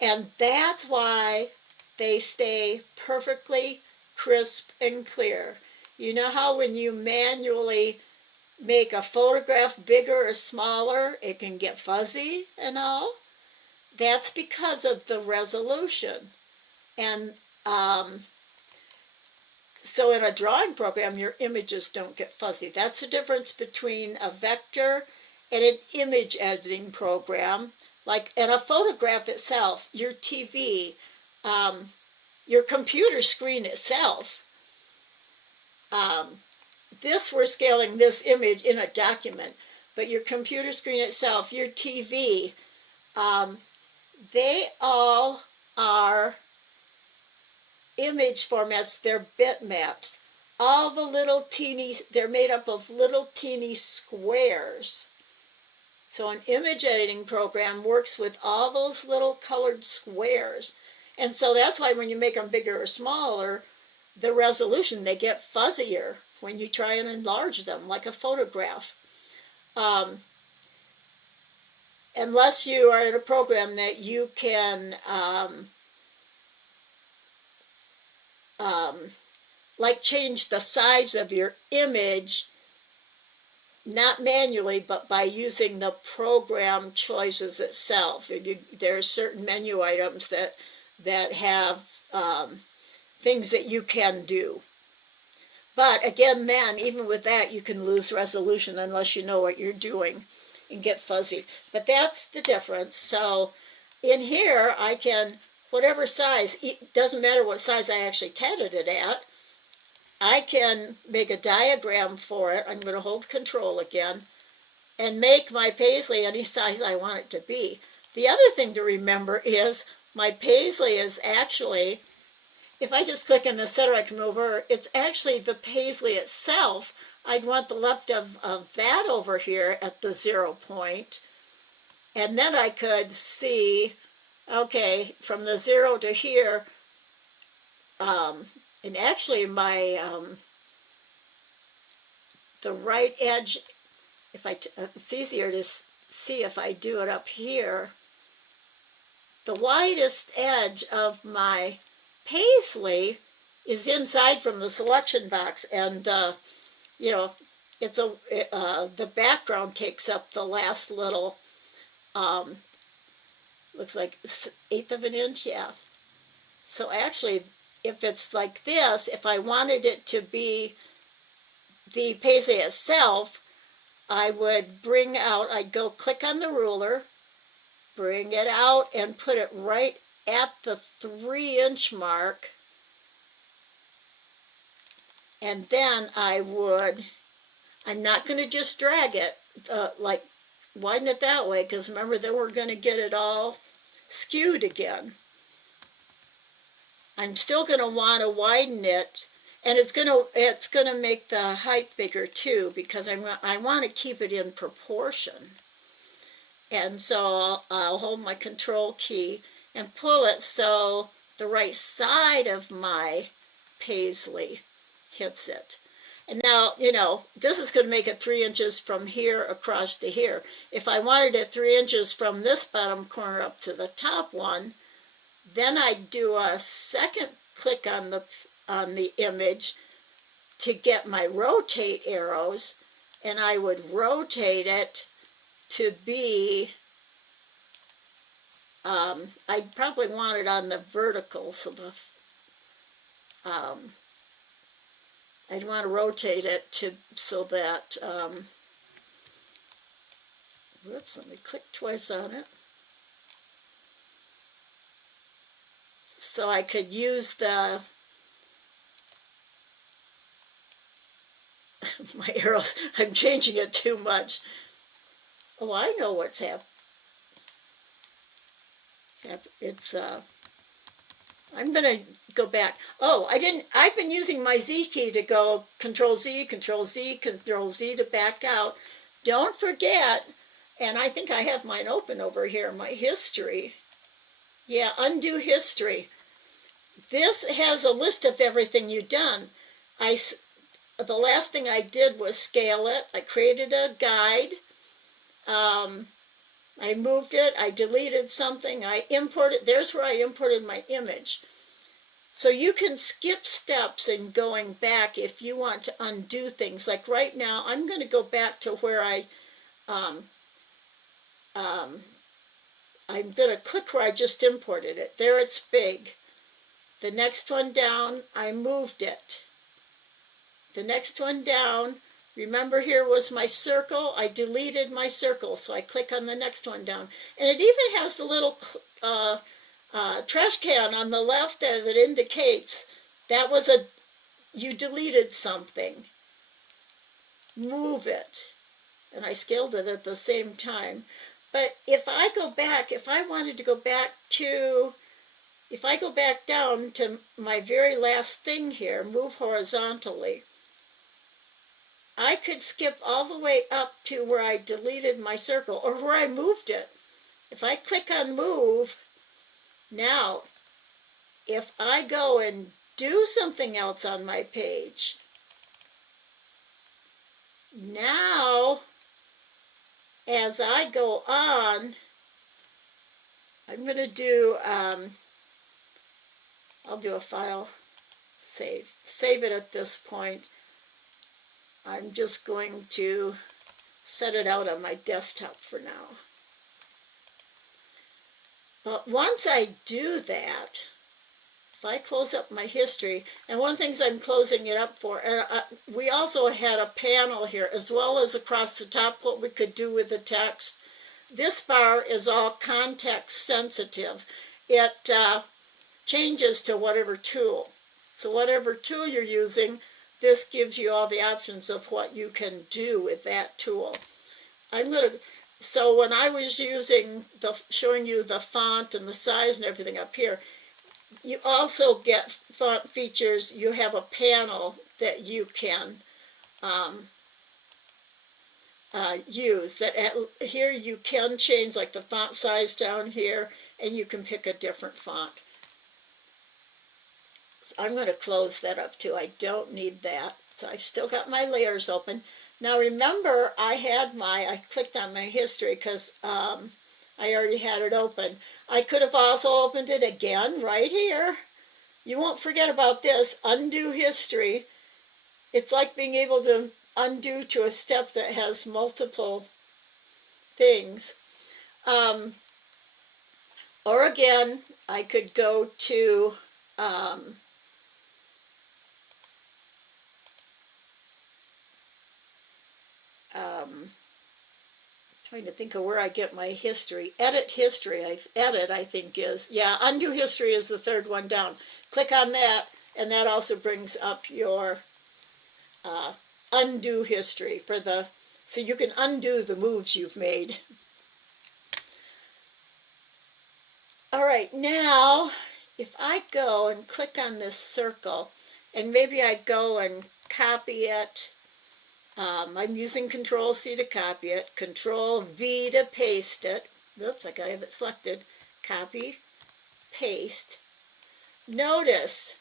And that's why they stay perfectly crisp and clear. You know how when you manually make a photograph bigger or smaller, it can get fuzzy and all? That's because of the resolution. And so in a drawing program, your images don't get fuzzy. That's the difference between a vector and an image editing program. Like in a photograph itself, your TV, your computer screen itself, we're scaling this image in a document, but your computer screen itself, your TV, they all are image formats, they're bitmaps. All the little teeny, they're made up of little teeny squares. So an image editing program works with all those little colored squares. And so that's why when you make them bigger or smaller, the resolution, they get fuzzier when you try and enlarge them like a photograph. Unless you are in a program that you can like change the size of your image, not manually, but by using the program choices itself. There are certain menu items that have things that you can do. But again, then, even with that, you can lose resolution unless you know what you're doing and get fuzzy. But that's the difference. So in here, I can, whatever size, it doesn't matter what size I actually tatted it at, I can make a diagram for it. I'm going to hold Control again and make my paisley any size I want it to be. The other thing to remember is my paisley is actually, if I just click on the center, I can move over. It's actually the paisley itself. I'd want the left of that over here at the 0 point. And then I could see, okay, from the 0 to here, and actually my, the right edge, it's easier to see if I do it up here. The widest edge of my paisley is inside from the selection box, and it's the background takes up the last little, looks like 1/8 of an inch, yeah. So actually, if it's like this, if I wanted it to be the paisley itself, I would I'd go click on the ruler, bring it out, and put it right at the 3-inch mark. And then I'm not going to just drag it, like widen it that way, because remember, then we're going to get it all skewed again. I'm still going to want to widen it, and it's going to make the height bigger too, because I want to keep it in proportion. And so I'll hold my control key and pull it so the right side of my paisley hits it. And now, this is going to make it 3 inches from here across to here. If I wanted it 3 inches from this bottom corner up to the top one, then I'd do a second click on the image to get my rotate arrows, and I would rotate it to be, I'd probably want it on the vertical, so I'd want to rotate it so that, whoops, let me click twice on it. So I could use my arrows, I'm changing it too much. Oh, I know what's happening. It's, I'm going to go back. Oh, I've been using my Z key to go Control Z, Control Z, Control Z to back out. Don't forget, and I think I have mine open over here, my history. Yeah, undo history. This has a list of everything you've done. The last thing I did was scale it. I created a guide. I moved it. I deleted something. I imported. There's where I imported my image. So you can skip steps in going back if you want to undo things. Like right now, I'm going to go back to where I'm going to click where I just imported it. There it's big. The next one down, I moved it. The next one down, remember here was my circle. I deleted my circle, so I click on the next one down. And it even has the little trash can on the left there that indicates that was you deleted something. Move it. And I scaled it at the same time. But if I go back, if I wanted to go back to, if I go back down to my very last thing here, move horizontally, I could skip all the way up to where I deleted my circle or where I moved it. If I click on move, now, if I go and do something else on my page, now, as I go on, I'm going to do, I'll do a file save it at this point. I'm just going to set it out on my desktop for now. But once I do that, if I close up my history, and one of the things I'm closing it up for, and we also had a panel here, as well as across the top what we could do with the text. This bar is all context sensitive. It changes to whatever tool. So whatever tool you're using, this gives you all the options of what you can do with that tool. So when I was showing you the font and the size and everything up here, you also get font features. You have a panel that you can use. Here you can change like the font size down here, and you can pick a different font. So I'm going to close that up too. I don't need that. So I've still got my layers open. Now remember, I clicked on my history because I already had it open. I could have also opened it again right here. You won't forget about this, undo history. It's like being able to undo to a step that has multiple things. Or again, I could go to trying to think of where I get my history. Edit history. I think is, yeah, undo history is the third one down. Click on that, and that also brings up your undo history so you can undo the moves you've made. All right, now if I go and click on this circle, and maybe I go and copy it, I'm using Control C to copy it, Control V to paste it. Oops, I gotta have it selected. Copy, paste. Notice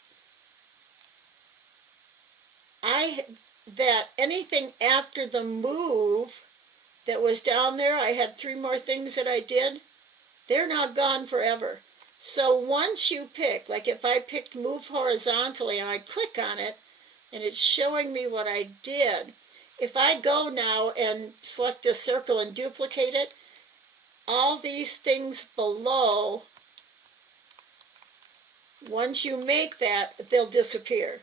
that anything after the move that was down there, I had 3 more things that I did, they're now gone forever. So once you pick, like if I picked move horizontally and I click on it and it's showing me what I did, if I go now and select this circle and duplicate it, all these things below, once you make that, they'll disappear.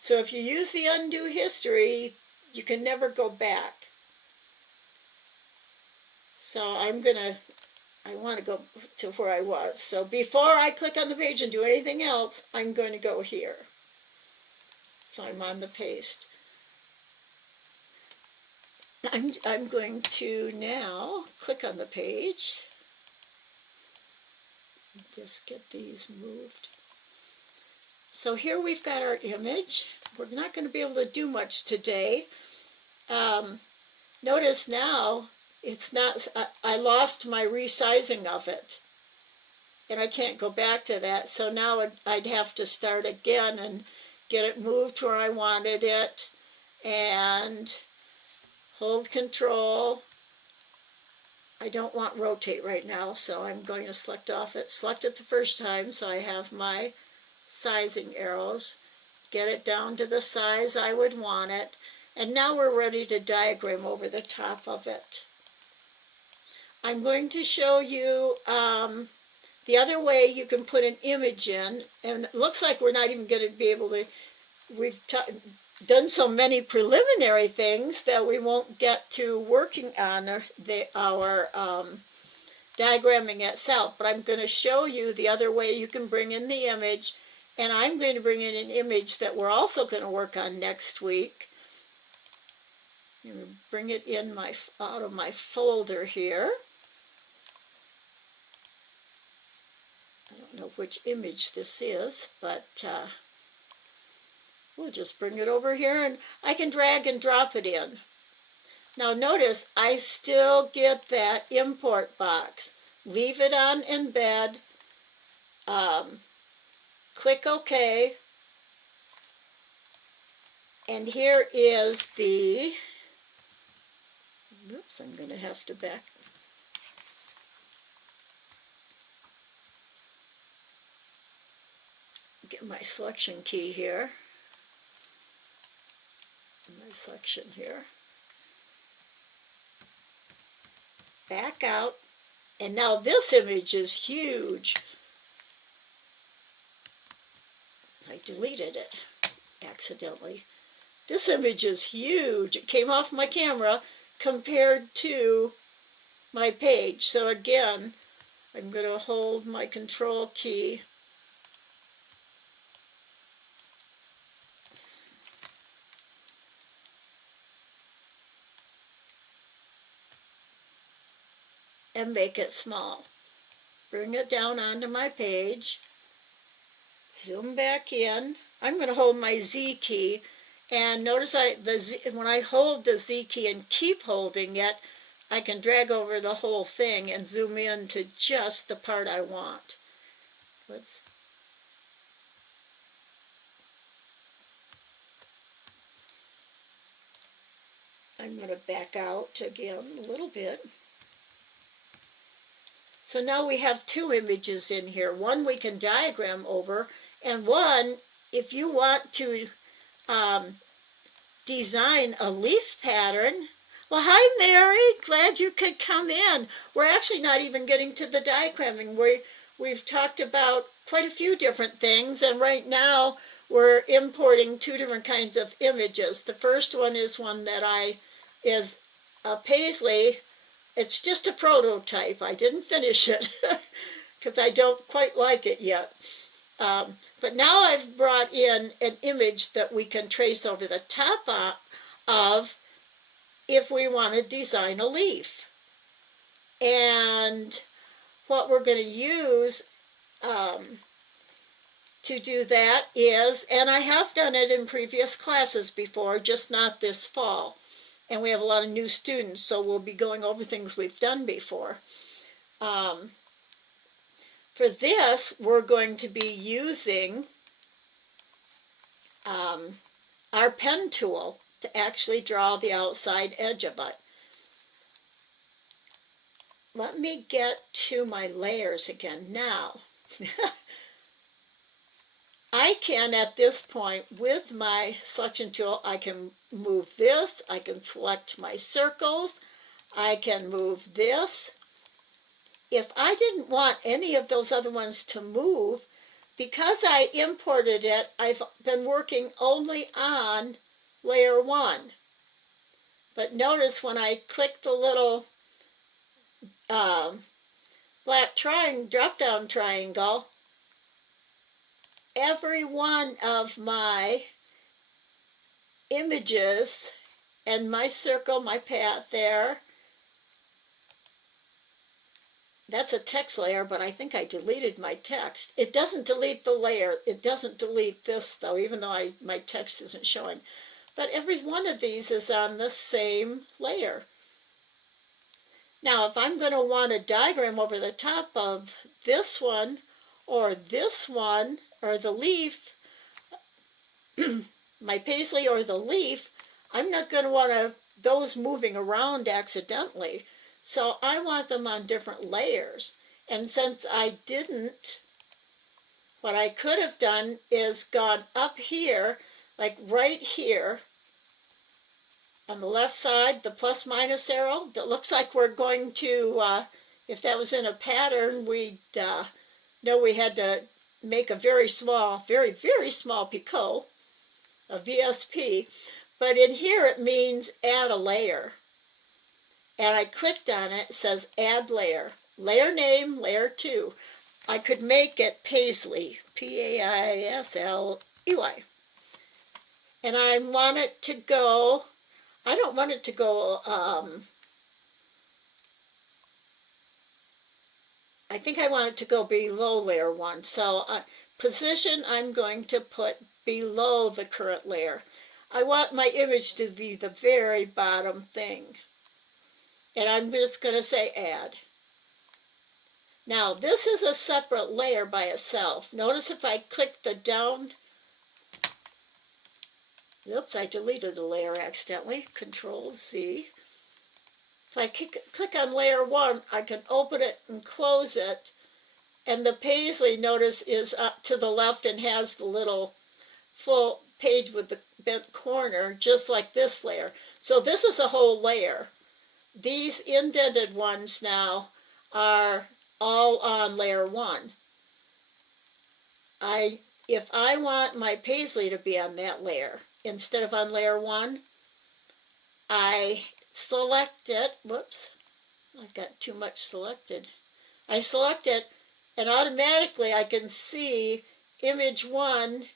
So if you use the undo history, you can never go back. So I want to go to where I was. So before I click on the page and do anything else, I'm going to go here. So I'm on the paste. I'm going to now click on the page. Just get these moved. So here we've got our image. We're not going to be able to do much today. Notice now it's not. I lost my resizing of it, and I can't go back to that. So now I'd have to start again and get it moved where I wanted it, and hold Control. I don't want rotate right now, so I'm going to select off it. Select it the first time, so I have my sizing arrows. Get it down to the size I would want it. And now we're ready to diagram over the top of it. I'm going to show you the other way you can put an image in. And it looks like we're not even going to be able to, we've done so many preliminary things that we won't get to working on our diagramming itself. But I'm going to show you the other way you can bring in the image. And I'm going to bring in an image that we're also going to work on next week. I'm going to bring it in out of my folder here. I don't know which image this is, but we'll just bring it over here and I can drag and drop it in. Now notice I still get that import box. Leave it on embed. Click OK. And here is the, oops, I'm going to have to back. Get my selection key here. My selection here. Back out. And now this image is huge. I deleted it accidentally. This image is huge. It came off my camera compared to my page. So again, I'm going to hold my Control key. And make it small. Bring it down onto my page. Zoom back in. I'm going to hold my Z key. And notice when I hold the Z key and keep holding it, I can drag over the whole thing and zoom in to just the part I want. I'm going to back out again a little bit. So now we have 2 images in here. One we can diagram over, and one, if you want to design a leaf pattern. Well, hi, Mary. Glad you could come in. We're actually not even getting to the diagramming. We've talked about quite a few different things, and right now we're importing 2 different kinds of images. The first one is one that is a Paisley. It's just a prototype. I didn't finish it because I don't quite like it yet. But now I've brought in an image that we can trace over the top of if we want to design a leaf. And what we're going to use to do that is, and I have done it in previous classes before, just not this fall, and we have a lot of new students, so we'll be going over things we've done before. For this, we're going to be using our pen tool to actually draw the outside edge of it. Let me get to my layers again now. I can, at this point, with my selection tool, I can move this, I can select my circles, I can move this. If I didn't want any of those other ones to move, because I imported it, I've been working only on layer 1. But notice when I click the little black drop-down triangle, every one of my images and my circle, my path there, that's a text layer, but I think I deleted my text. It doesn't delete the layer. It doesn't delete this, though, even though my text isn't showing. But every one of these is on the same layer. Now, if I'm going to want a diagram over the top of this one, or the leaf, my paisley or the leaf, I'm not going to want those moving around accidentally. So I want them on different layers. And since I didn't, what I could have done is gone up here, like right here, on the left side, the plus minus arrow, that looks like we're going to, if that was in a pattern, we'd know we had to make a very small, very, very small picot, a VSP. But in here it means add a layer. And I clicked on it, it says add layer. Layer name, layer 2. I could make it paisley, P-A-I-S-L-E-Y. And I want it to go, I don't want it to go, I think I want it to go below layer 1. So position, I'm going to put below the current layer. I want my image to be the very bottom thing. And I'm just going to say add. Now, this is a separate layer by itself. Notice if I click the down, oops, I deleted the layer accidentally, Control Z. If I click on layer 1, I can open it and close it. And the paisley, notice, is up to the left and has the little full page with the bent corner, just like this layer. So this is a whole layer. These indented ones now are all on layer 1. If I want my paisley to be on that layer instead of on layer 1, I select it. Whoops, I've got too much selected. I select it, and automatically I can see image 1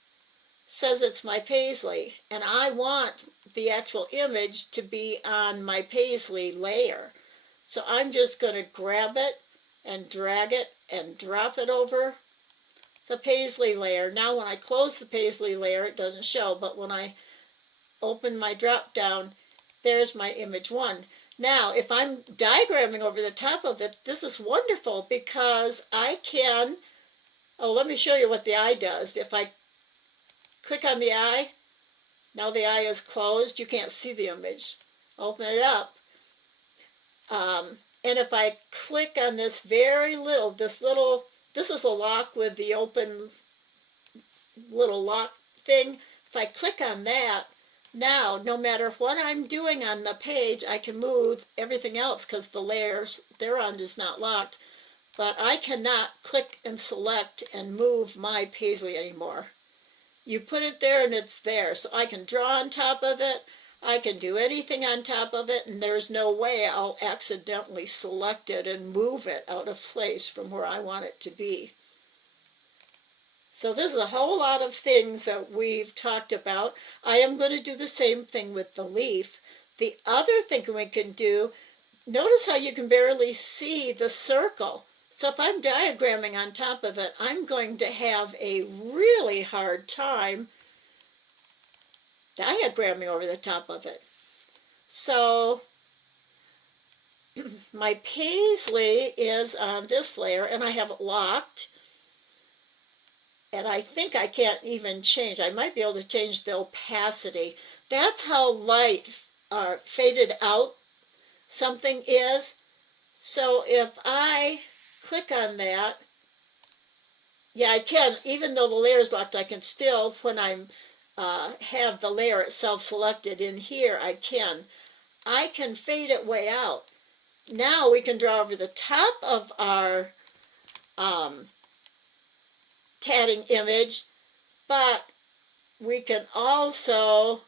says it's my paisley, and I want the actual image to be on my paisley layer. So I'm just going to grab it and drag it and drop it over the paisley layer. Now when I close the paisley layer, it doesn't show, but when I open my drop down, there's my image 1. Now, if I'm diagramming over the top of it, this is wonderful because I can, let me show you what the eye does. If I click on the eye, now the eye is closed, you can't see the image. Open it up. And if I click on this this is a lock with the open little lock thing. If I click on that, now no matter what I'm doing on the page, I can move everything else because the layers they're on is not locked. But I cannot click and select and move my paisley anymore. You put it there and it's there. So I can draw on top of it. I can do anything on top of it, and there's no way I'll accidentally select it and move it out of place from where I want it to be. So this is a whole lot of things that we've talked about. I am going to do the same thing with the leaf. The other thing we can do, notice how you can barely see the circle. So if I'm diagramming on top of it, I'm going to have a really hard time diagramming over the top of it. So my paisley is on this layer, and I have it locked. And I think I can't even change. I might be able to change the opacity. That's how light faded out something is. So if I click on that, yeah, I can, even though the layer is locked, I can still, when I'm have the layer itself selected in here, I can fade it way out. Now we can draw over the top of our tatting image, but we can also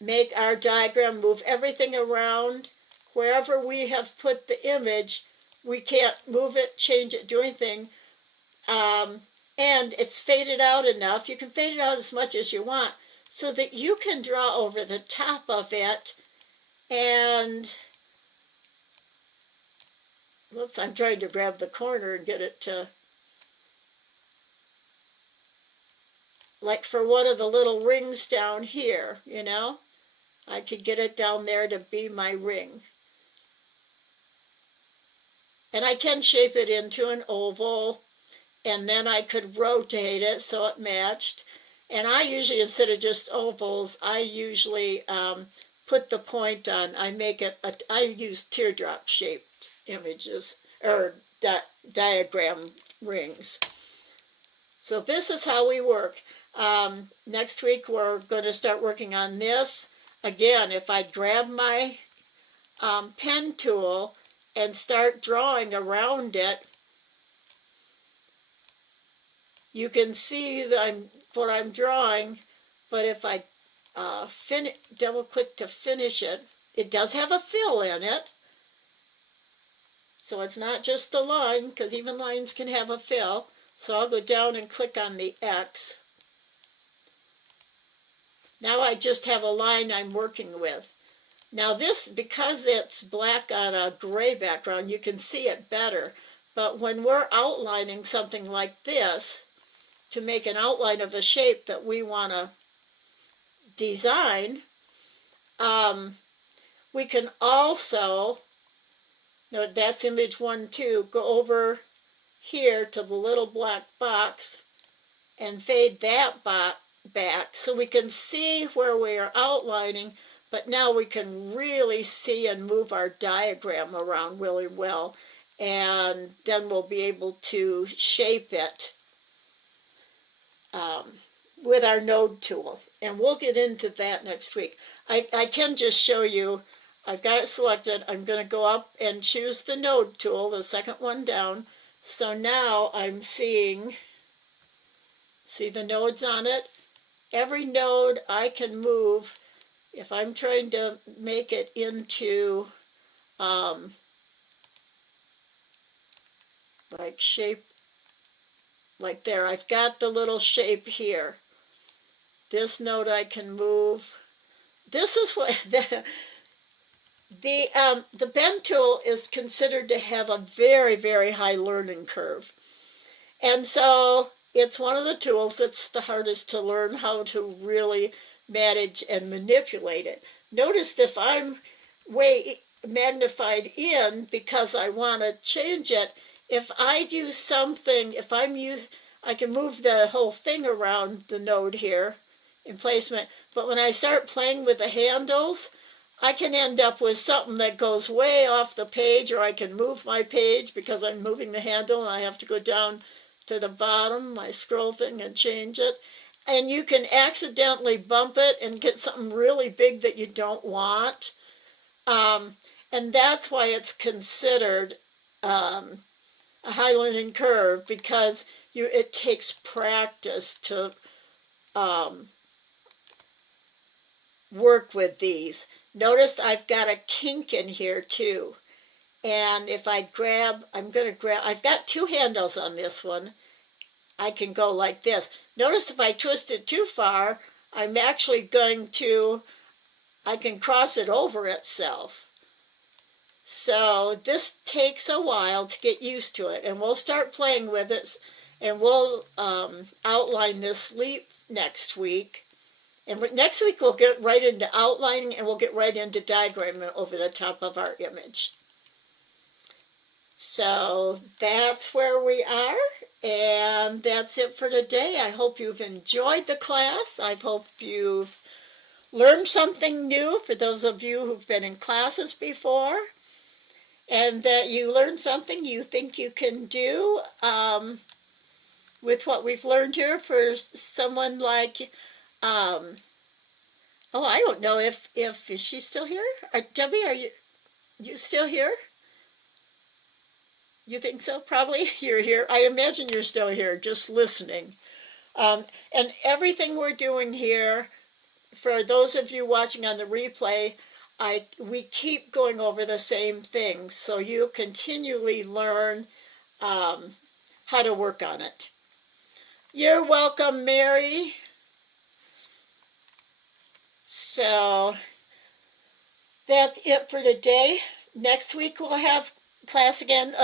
make our diagram, move everything around. Wherever we have put the image, we can't move it, change it, do anything. And it's faded out enough. You can fade it out as much as you want so that you can draw over the top of it. And, whoops, I'm trying to grab the corner and get it to, like for one of the little rings down here, you know, I could get it down there to be my ring. And I can shape it into an oval, and then I could rotate it so it matched. And I usually, instead of just ovals, I usually put the point on. I use teardrop shaped images, or diagram rings. So this is how we work. Next week we're going to start working on this. Again, if I grab my pen tool and start drawing around it, you can see that what I'm drawing, but if I double click to finish it, it does have a fill in it. So it's not just a line, because even lines can have a fill. So I'll go down and click on the X. Now I just have a line I'm working with. Now this, because it's black on a gray background, you can see it better. But when we're outlining something like this, to make an outline of a shape that we want to design, we can also, that's image 1, 2, go over here to the little black box and fade that back so we can see where we are outlining, but now we can really see and move our diagram around really well, and then we'll be able to shape it with our node tool. And we'll get into that next week. I can just show you, I've got it selected. I'm going to go up and choose the node tool, the second one down. So now I'm see the nodes on it? Every node I can move. If I'm trying to make it into like shape, like there, I've got the little shape here. This node I can move. This is what the pen tool is considered to have a very, very high learning curve. And so it's one of the tools that's the hardest to learn how to really manage and manipulate it. Notice if I'm way magnified in because I want to change it, if I do something, I can move the whole thing around the node here in placement, but when I start playing with the handles, I can end up with something that goes way off the page, or I can move my page because I'm moving the handle and I have to go down to the bottom, my scroll thing, and change it. And you can accidentally bump it and get something really big that you don't want. And that's why it's considered a high learning curve, because it takes practice to work with these. Notice I've got a kink in here too. And if I grab, I've got two handles on this one. I can go like this. Notice if I twist it too far, I'm actually I can cross it over itself. So this takes a while to get used to it, and we'll start playing with it, and we'll outline this leaf next week, And next week we'll get right into outlining and we'll get right into diagramming over the top of our image. So that's where we are, and that's it for today. I hope you've enjoyed the class. I hope you've learned something new for those of you who've been in classes before, and that you learned something you think you can do with what we've learned here for someone like, oh, I don't know if is she still here? Debbie, are you still here? You think so? Probably. You're here. I imagine you're still here, just listening. And everything we're doing here, for those of you watching on the replay, we keep going over the same things, so you continually learn how to work on it. You're welcome, Mary. So that's it for today. Next week we'll have class again.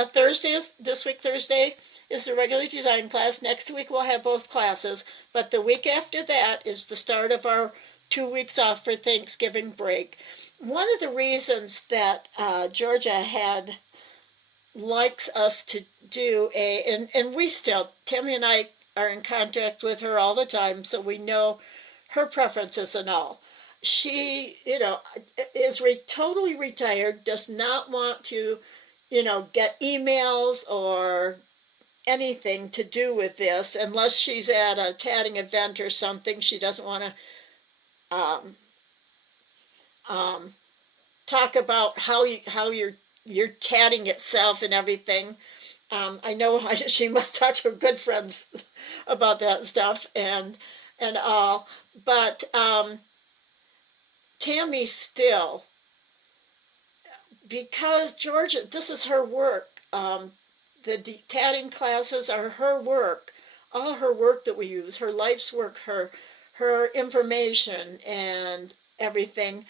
This week Thursday is the regular design class. Next week we'll have both classes, but the week after that is the start of our 2 weeks off for Thanksgiving break. One of the reasons that Georgia had likes us to do and we still, Tammy and I are in contact with her all the time, so we know her preferences and all. She, is totally retired, does not want to, get emails or anything to do with this unless she's at a tatting event or something. She doesn't want to talk about how you're tatting itself and everything. I know she must talk to her good friends about that stuff and all, but Tammy still, because Georgia, this is her work. The tatting classes are her work, all her work that we use, her life's work, her information and everything.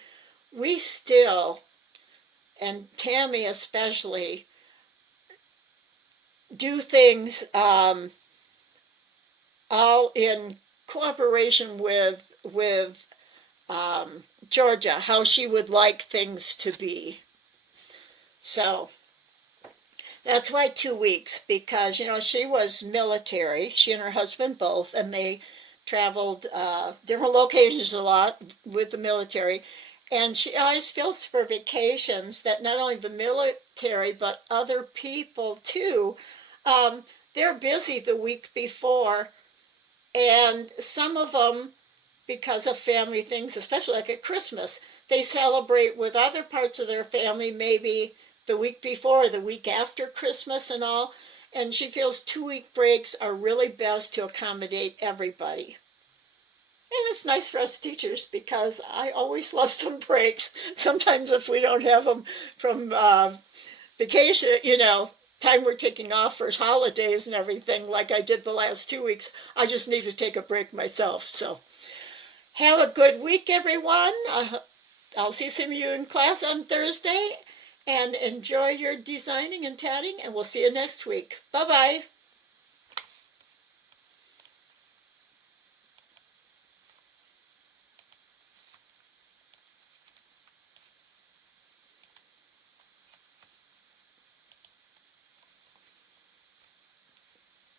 We still, and Tammy especially, do things all in cooperation with Georgia, how she would like things to be. So that's why 2 weeks, because she was military, she and her husband both, and they traveled different locations a lot with the military. And she always feels for vacations that not only the military, but other people too, they're busy the week before. And some of them, because of family things, especially like at Christmas, they celebrate with other parts of their family maybe the week before or the week after Christmas and all. And she feels 2-week breaks are really best to accommodate everybody. And it's nice for us teachers because I always love some breaks. Sometimes if we don't have them from vacation, time we're taking off for holidays and everything, like I did the last 2 weeks, I just need to take a break myself. So have a good week, everyone. I'll see some of you in class on Thursday, and enjoy your designing and tatting, and we'll see you next week. Bye-bye.